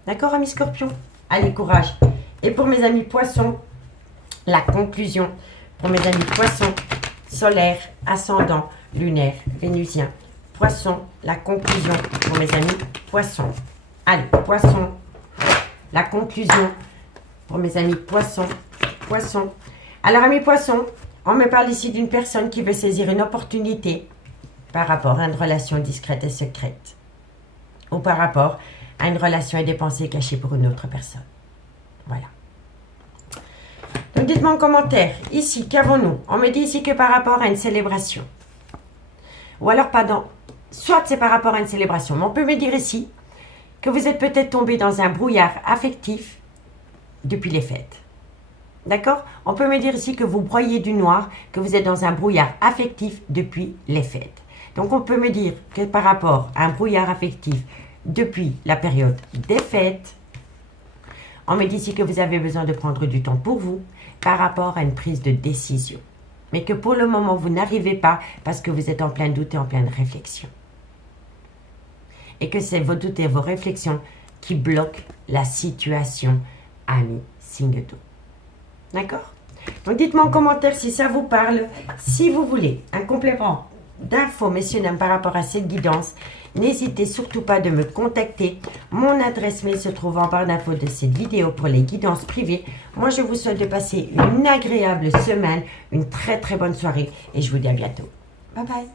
D'accord, amis Scorpion? Allez, courage. Et pour mes amis Poissons, la conclusion. Pour mes amis Poissons, solaire, ascendant, lunaire, vénusien. Poissons, la conclusion. Pour mes amis Poissons. Allez, Poissons, la conclusion. Pour mes amis Poissons. Poissons. Alors, amis Poissons, on me parle ici d'une personne qui veut saisir une opportunité par rapport à une relation discrète et secrète. Ou par rapport à une relation et des pensées cachées pour une autre personne. Voilà. Donc, dites-moi en commentaire, ici, qu'avons-nous? On me dit ici que par rapport à une célébration. Ou alors, pardon, soit c'est par rapport à une célébration, mais on peut me dire ici que vous êtes peut-être tombé dans un brouillard affectif depuis les fêtes. D'accord? On peut me dire ici que vous broyez du noir, que vous êtes dans un brouillard affectif depuis les fêtes. Donc, on peut me dire que par rapport à un brouillard affectif depuis la période des fêtes, on me dit ici que vous avez besoin de prendre du temps pour vous par rapport à une prise de décision. Mais que pour le moment, vous n'arrivez pas parce que vous êtes en plein doute et en pleine réflexion. Et que c'est vos doutes et vos réflexions qui bloquent la situation, amis signe d'eau. D'accord? Donc, dites-moi en commentaire si ça vous parle. Si vous voulez un complément d'infos, messieurs, dames, par rapport à cette guidance, n'hésitez surtout pas de me contacter. Mon adresse mail se trouve en barre d'infos de cette vidéo pour les guidances privées. Moi, je vous souhaite de passer une agréable semaine, une très très bonne soirée et je vous dis à bientôt. Bye bye.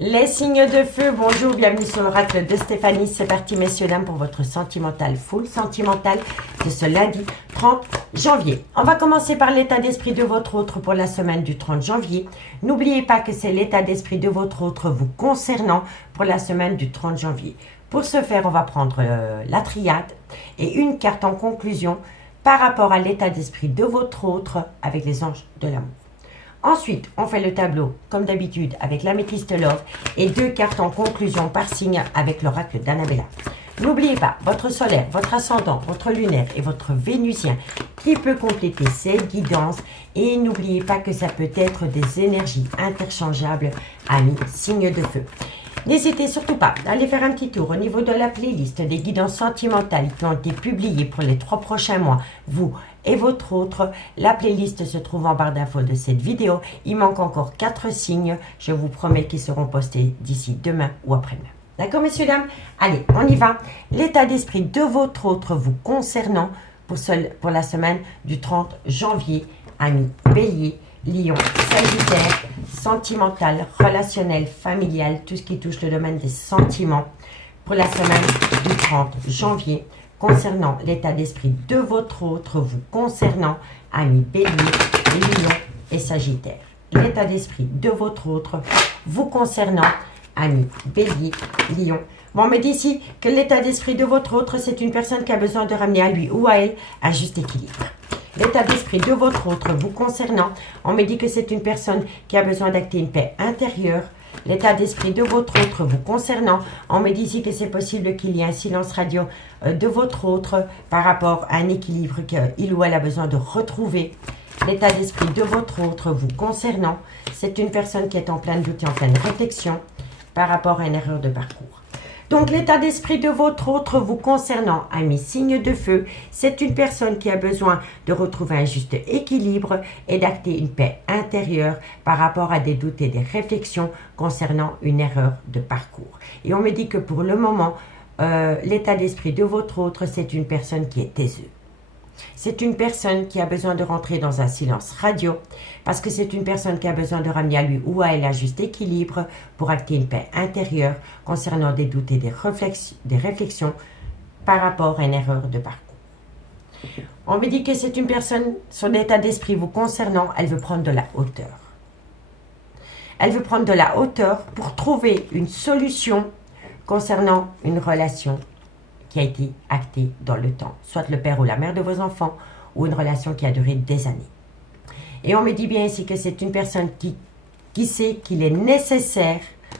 Les signes de feu, bonjour, bienvenue sur l'oracle de Stéphanie. C'est parti, messieurs, dames, pour votre sentimental full sentimental de ce lundi 30 janvier. On va commencer par l'état d'esprit de votre autre pour la semaine du 30 janvier. N'oubliez pas que c'est l'état d'esprit de votre autre vous concernant pour la semaine du 30 janvier. Pour ce faire, on va prendre la triade et une carte en conclusion par rapport à l'état d'esprit de votre autre avec les anges de l'amour. Ensuite, on fait le tableau, comme d'habitude, avec l'améthyste love et 2 cartes en conclusion par signe avec l'oracle d'Annabella. N'oubliez pas votre solaire, votre ascendant, votre lunaire et votre vénusien qui peut compléter cette guidance. Et n'oubliez pas que ça peut être des énergies interchangeables, amis, signes de feu. N'hésitez surtout pas à aller faire un petit tour au niveau de la playlist des guidances sentimentales qui ont été publiées pour les 3 prochains mois, vous et votre autre. La playlist se trouve en barre d'infos de cette vidéo. Il manque encore 4 signes. Je vous promets qu'ils seront postés d'ici demain ou après-demain. D'accord, messieurs, dames? Allez, on y va. L'état d'esprit de votre autre vous concernant pour la semaine du 30 janvier. Amis Bélier, Lion, Sagittaire, sentimental, relationnel, familial, tout ce qui touche le domaine des sentiments. Pour la semaine du 30 janvier. concernant l'état d'esprit de votre autre vous concernant, amis Bélier, Lion et Sagittaire. L'état d'esprit de votre autre vous concernant, amis Bélier, Lion. Bon, on me dit ici que l'état d'esprit de votre autre, c'est une personne qui a besoin de ramener à lui ou à elle un juste équilibre. L'état d'esprit de votre autre vous concernant, on me dit que c'est une personne qui a besoin d'acter une paix intérieure. L'état d'esprit de votre autre vous concernant, on me dit ici que c'est possible qu'il y ait un silence radio de votre autre par rapport à un équilibre qu'il ou elle a besoin de retrouver. L'état d'esprit de votre autre vous concernant, c'est une personne qui est en plein doute et en pleine réflexion par rapport à une erreur de parcours. Donc, l'état d'esprit de votre autre vous concernant, amis signe de feu, c'est une personne qui a besoin de retrouver un juste équilibre et d'acter une paix intérieure par rapport à des doutes et des réflexions concernant une erreur de parcours. Et on me dit que pour le moment, l'état d'esprit de votre autre, c'est une personne qui est taiseux. C'est une personne qui a besoin de rentrer dans un silence radio parce que c'est une personne qui a besoin de ramener à lui ou à elle un juste équilibre pour acter une paix intérieure concernant des doutes et des réflexions par rapport à une erreur de parcours. On me dit que c'est une personne, son état d'esprit vous concernant, elle veut prendre de la hauteur. Elle veut prendre de la hauteur pour trouver une solution concernant une relation qui a été actée dans le temps, soit le père ou la mère de vos enfants, ou une relation qui a duré des années. Et on me dit bien ici que c'est une personne qui sait qu'il est nécessaire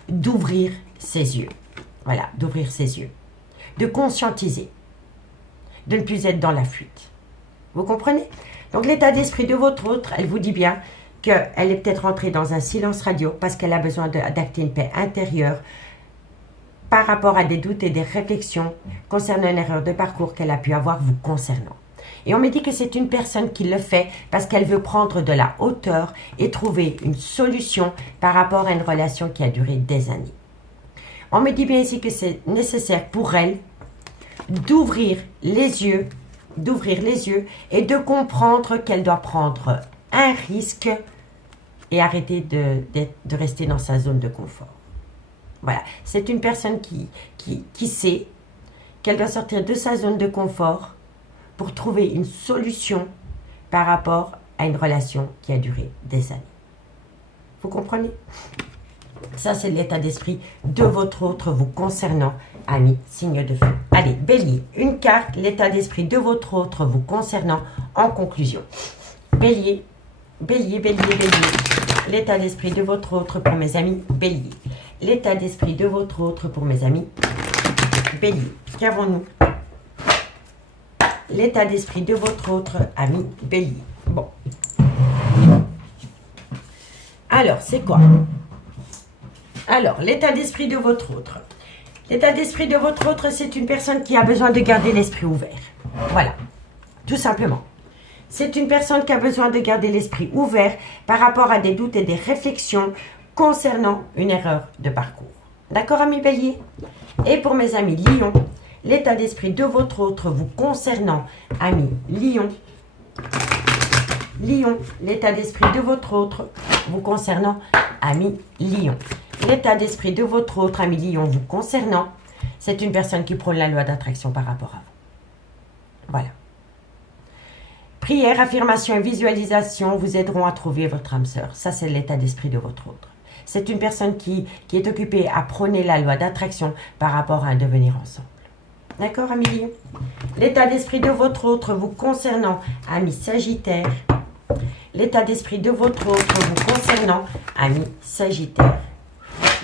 d'ouvrir ses yeux. Voilà, d'ouvrir ses yeux. De conscientiser. De ne plus être dans la fuite. Vous comprenez? Donc l'état d'esprit de votre autre, elle vous dit bien qu'elle est peut-être rentrée dans un silence radio parce qu'elle a besoin d'acter une paix intérieure par rapport à des doutes et des réflexions concernant une erreur de parcours qu'elle a pu avoir vous concernant. Et on me dit que c'est une personne qui le fait parce qu'elle veut prendre de la hauteur et trouver une solution par rapport à une relation qui a duré des années. On me dit bien ici que c'est nécessaire pour elle d'ouvrir les yeux et de comprendre qu'elle doit prendre un risque et arrêter de rester dans sa zone de confort. Voilà, c'est une personne qui sait qu'elle doit sortir de sa zone de confort pour trouver une solution par rapport à une relation qui a duré des années. Vous comprenez? Ça, c'est l'état d'esprit de votre autre vous concernant, amis signe de feu. Allez, Bélier, une carte, l'état d'esprit de votre autre vous concernant en conclusion. Bélier, Bélier, Bélier, Bélier, l'état d'esprit de votre autre pour mes amis Bélier. L'état d'esprit de votre autre pour mes amis Bélier. Qu'avons-nous? L'état d'esprit de votre autre ami Bélier. Bon. Alors, c'est quoi? Alors, l'état d'esprit de votre autre. L'état d'esprit de votre autre, c'est une personne qui a besoin de garder l'esprit ouvert. Voilà, tout simplement. C'est une personne qui a besoin de garder l'esprit ouvert par rapport à des doutes et des réflexions concernant une erreur de parcours. D'accord, amis Bélier? Et pour mes amis Lion, l'état d'esprit de votre autre vous concernant, amis Lion. Lion, l'état d'esprit de votre autre vous concernant, amis Lion. L'état d'esprit de votre autre, ami Lion, vous concernant, c'est une personne qui prône la loi d'attraction par rapport à vous. Voilà. Prière, affirmation et visualisation vous aideront à trouver votre âme sœur. Ça, c'est l'état d'esprit de votre autre. C'est une personne qui est occupée à prôner la loi d'attraction par rapport à un devenir ensemble. D'accord, ami Lion? L'état d'esprit de votre autre vous concernant, ami Sagittaire. L'état d'esprit de votre autre vous concernant, ami Sagittaire.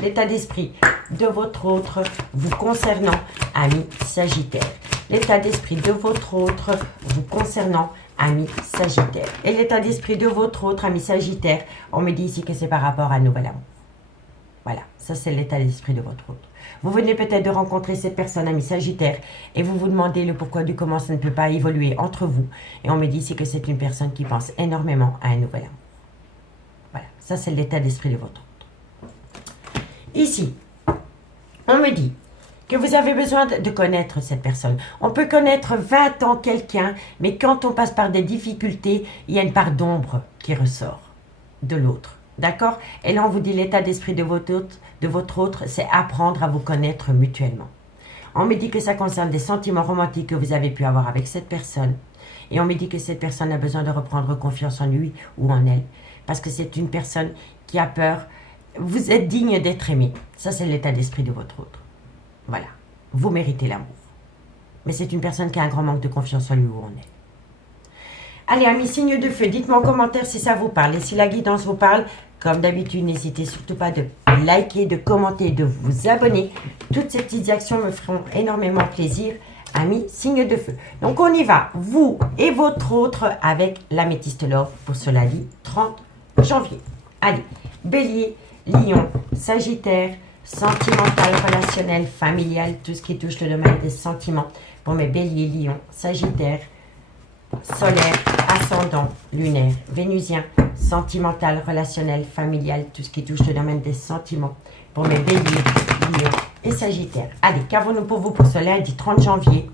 L'état d'esprit de votre autre vous concernant, ami Sagittaire. L'état d'esprit de votre autre vous concernant, ami Sagittaire. Et l'état d'esprit de votre autre, ami Sagittaire, on me dit ici que c'est par rapport à un nouvel amour. Voilà, ça c'est l'état d'esprit de votre autre. Vous venez peut-être de rencontrer cette personne, ami Sagittaire, et vous vous demandez le pourquoi du comment ça ne peut pas évoluer entre vous. Et on me dit ici que c'est une personne qui pense énormément à un nouvel amour. Voilà, ça c'est l'état d'esprit de votre autre. Ici, on me dit que vous avez besoin de connaître cette personne. On peut connaître 20 ans quelqu'un, mais quand on passe par des difficultés, il y a une part d'ombre qui ressort de l'autre. D'accord? Et là, on vous dit l'état d'esprit de votre autre, c'est apprendre à vous connaître mutuellement. On me dit que ça concerne des sentiments romantiques que vous avez pu avoir avec cette personne. Et on me dit que cette personne a besoin de reprendre confiance en lui ou en elle. Parce que c'est une personne qui a peur. Vous êtes digne d'être aimé. Ça, c'est l'état d'esprit de votre autre. Voilà. Vous méritez l'amour. Mais c'est une personne qui a un grand manque de confiance en lui ou en elle. Allez, amis, signe de feu, dites-moi en commentaire si ça vous parle. Et si la guidance vous parle, comme d'habitude, n'hésitez surtout pas de liker, de commenter, de vous abonner. Toutes ces petites actions me feront énormément plaisir. Amis, signe de feu. Donc, on y va, vous et votre autre, avec l'améthyste love pour ce lundi 30 janvier. Allez, bélier, lion, sagittaire, sentimental, relationnel, familial, tout ce qui touche le domaine des sentiments. Pour mes béliers, lion, sagittaire, solaire, ascendant, lunaire, vénusien, sentimental, relationnel, familial, tout ce qui touche le domaine des sentiments. Pour mes béliers, lion et sagittaire. Allez, qu'avons-nous pour vous pour ce lundi 30 janvier?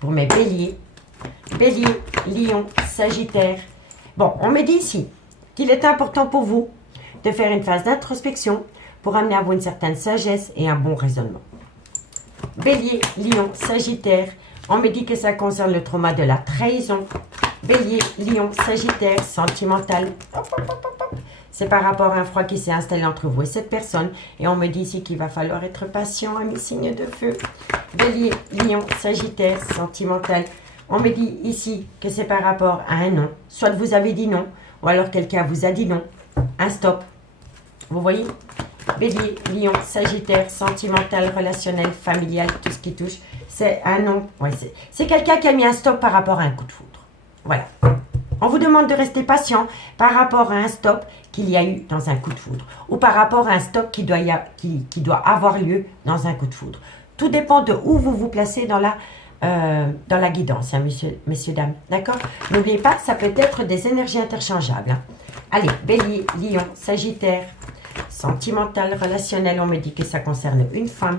Pour mes béliers, lion, sagittaire. Bon, on me dit ici qu'il est important pour vous de faire une phase d'introspection pour amener à vous une certaine sagesse et un bon raisonnement. Bélier, lion, sagittaire. On me dit que ça concerne le trauma de la trahison. Bélier, lion, sagittaire, sentimental. C'est par rapport à un froid qui s'est installé entre vous et cette personne. Et on me dit ici qu'il va falloir être patient, amis, signe de feu. Bélier, lion, sagittaire, sentimental. On me dit ici que c'est par rapport à un non. Soit vous avez dit non, ou alors quelqu'un vous a dit non. Un stop. Vous voyez? Bélier, lion, sagittaire, sentimental, relationnel, familial, tout ce qui touche. C'est un non. Ouais, c'est quelqu'un qui a mis un stop par rapport à un coup de foudre. Voilà. On vous demande de rester patient par rapport à un stop qu'il y a eu dans un coup de foudre. Ou par rapport à un stop qui doit avoir lieu dans un coup de foudre. Tout dépend de où vous vous placez dans la guidance, hein, messieurs, dames. D'accord? N'oubliez pas, ça peut être des énergies interchangeables. Hein. Allez, bélier, lion, sagittaire, sentimental, relationnel, on me dit que ça concerne une femme.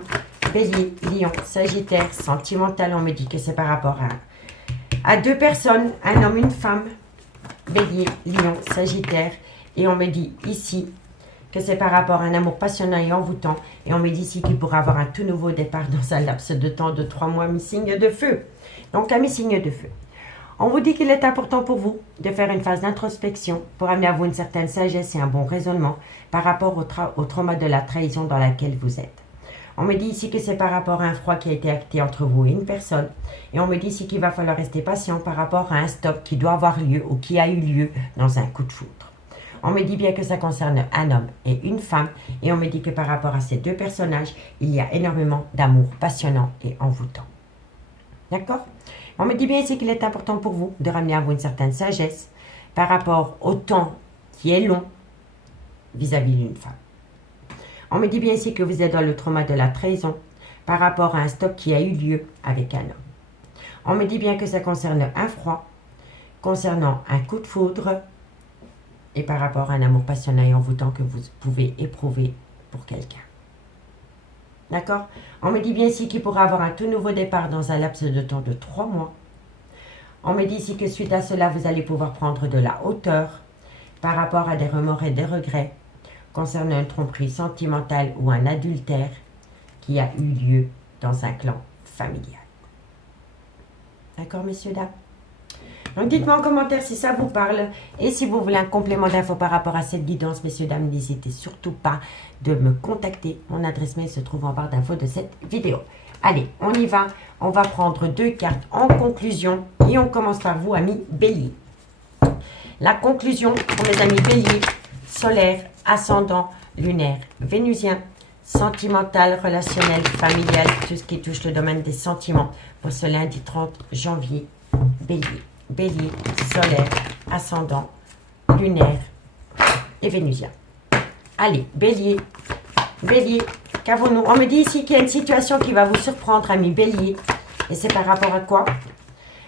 Bélier, lion, sagittaire, sentimental, on me dit que c'est par rapport à deux personnes, un homme, une femme. Bélier, lion, sagittaire, et on me dit ici que c'est par rapport à un amour passionnant et envoûtant, et on me dit ici qu'il pourra avoir un tout nouveau départ dans un laps de temps de 3 mois, mes signes de feu. Donc, à mes signes de feu. On vous dit qu'il est important pour vous de faire une phase d'introspection pour amener à vous une certaine sagesse et un bon raisonnement par rapport au trauma de la trahison dans laquelle vous êtes. On me dit ici que c'est par rapport à un froid qui a été acté entre vous et une personne. Et on me dit ici qu'il va falloir rester patient par rapport à un stop qui doit avoir lieu ou qui a eu lieu dans un coup de foudre. On me dit bien que ça concerne un homme et une femme. Et on me dit que par rapport à ces deux personnages, il y a énormément d'amour passionnant et envoûtant. D'accord? On me dit bien ici qu'il est important pour vous de ramener à vous une certaine sagesse par rapport au temps qui est long vis-à-vis d'une femme. On me dit bien ici que vous êtes dans le trauma de la trahison par rapport à un stop qui a eu lieu avec un homme. On me dit bien que ça concerne un froid concernant un coup de foudre et par rapport à un amour passionnant et envoûtant que vous pouvez éprouver pour quelqu'un. D'accord? On me dit bien ici qu'il pourra avoir un tout nouveau départ dans un laps de temps de 3 mois. On me dit ici que suite à cela, vous allez pouvoir prendre de la hauteur par rapport à des remords et des regrets concernant une tromperie sentimentale ou un adultère qui a eu lieu dans un clan familial. D'accord, messieurs, dames? Donc, dites-moi en commentaire si ça vous parle. Et si vous voulez un complément d'infos par rapport à cette guidance, messieurs, dames, n'hésitez surtout pas de me contacter. Mon adresse mail se trouve en barre d'infos de cette vidéo. Allez, on y va. On va prendre 2 cartes en conclusion. Et on commence par vous, amis bélier. La conclusion pour mes amis bélier, solaire, ascendant, lunaire, vénusien, sentimental, relationnel, familial, tout ce qui touche le domaine des sentiments pour ce lundi 30 janvier, bélier. Bélier, solaire, ascendant, lunaire et vénusien. Allez, bélier, qu'avons-nous? On me dit ici qu'il y a une situation qui va vous surprendre, ami bélier. Et c'est par rapport à quoi?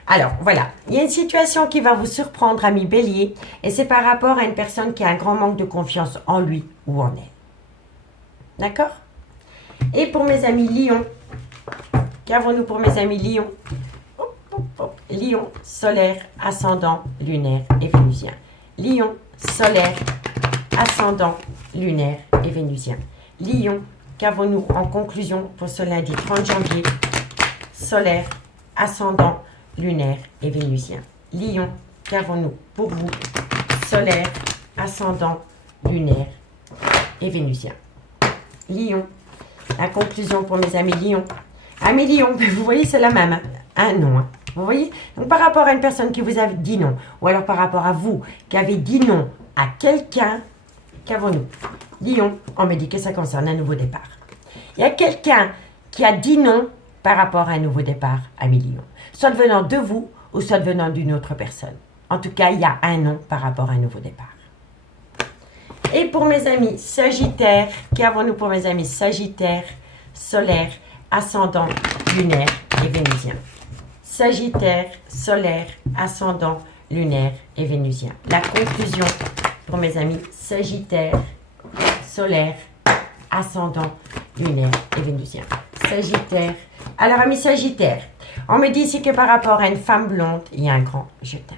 Alors, voilà. Il y a une situation qui va vous surprendre, ami bélier. Et c'est par rapport à une personne qui a un grand manque de confiance en lui ou en elle. D'accord? Et pour mes amis lions, qu'avons-nous pour mes amis lions? Lion, solaire, ascendant, lunaire et vénusien. Lion, solaire, ascendant, lunaire et vénusien. Lion, qu'avons-nous en conclusion pour ce lundi 30 janvier? Solaire, ascendant, lunaire et vénusien. Lion, qu'avons-nous pour vous? Solaire, ascendant, lunaire et vénusien. Lion, la conclusion pour mes amis Lion. Amis Lion, vous voyez, c'est la même. Un non. Vous voyez? Donc, par rapport à une personne qui vous a dit non, ou alors par rapport à vous qui avez dit non à quelqu'un, qu'avons-nous? Lion, on me dit que ça concerne un nouveau départ. Il y a quelqu'un qui a dit non par rapport à un nouveau départ, amis Lion. Soit venant de vous, ou soit venant d'une autre personne. En tout cas, il y a un non par rapport à un nouveau départ. Et pour mes amis Sagittaires, qu'avons-nous pour mes amis Sagittaires, solaire, ascendant, lunaire et vénusien? Sagittaire, solaire, ascendant, lunaire et vénusien. La conclusion pour mes amis Sagittaire, solaire, ascendant, lunaire et vénusien. Sagittaire. Alors, amis Sagittaire, on me dit ici que par rapport à une femme blonde, il y a un grand « je t'aime ».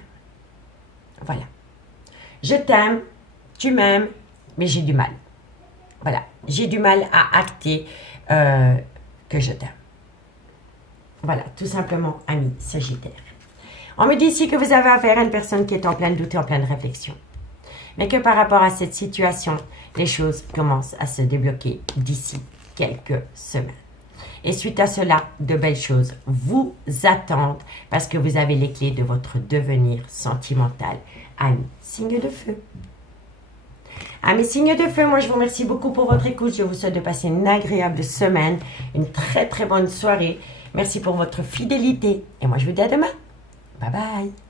Voilà. Je t'aime, tu m'aimes, mais j'ai du mal. Voilà. J'ai du mal à acter que je t'aime. Voilà, tout simplement, amis Sagittaire. On me dit ici que vous avez affaire à une personne qui est en plein doute et en pleine réflexion. Mais que par rapport à cette situation, les choses commencent à se débloquer d'ici quelques semaines. Et suite à cela, de belles choses vous attendent parce que vous avez les clés de votre devenir sentimental. Amis, signe de feu. Amis, signes de feu, moi je vous remercie beaucoup pour votre écoute. Je vous souhaite de passer une agréable semaine, une très très bonne soirée. Merci pour votre fidélité et moi je vous dis à demain. Bye bye.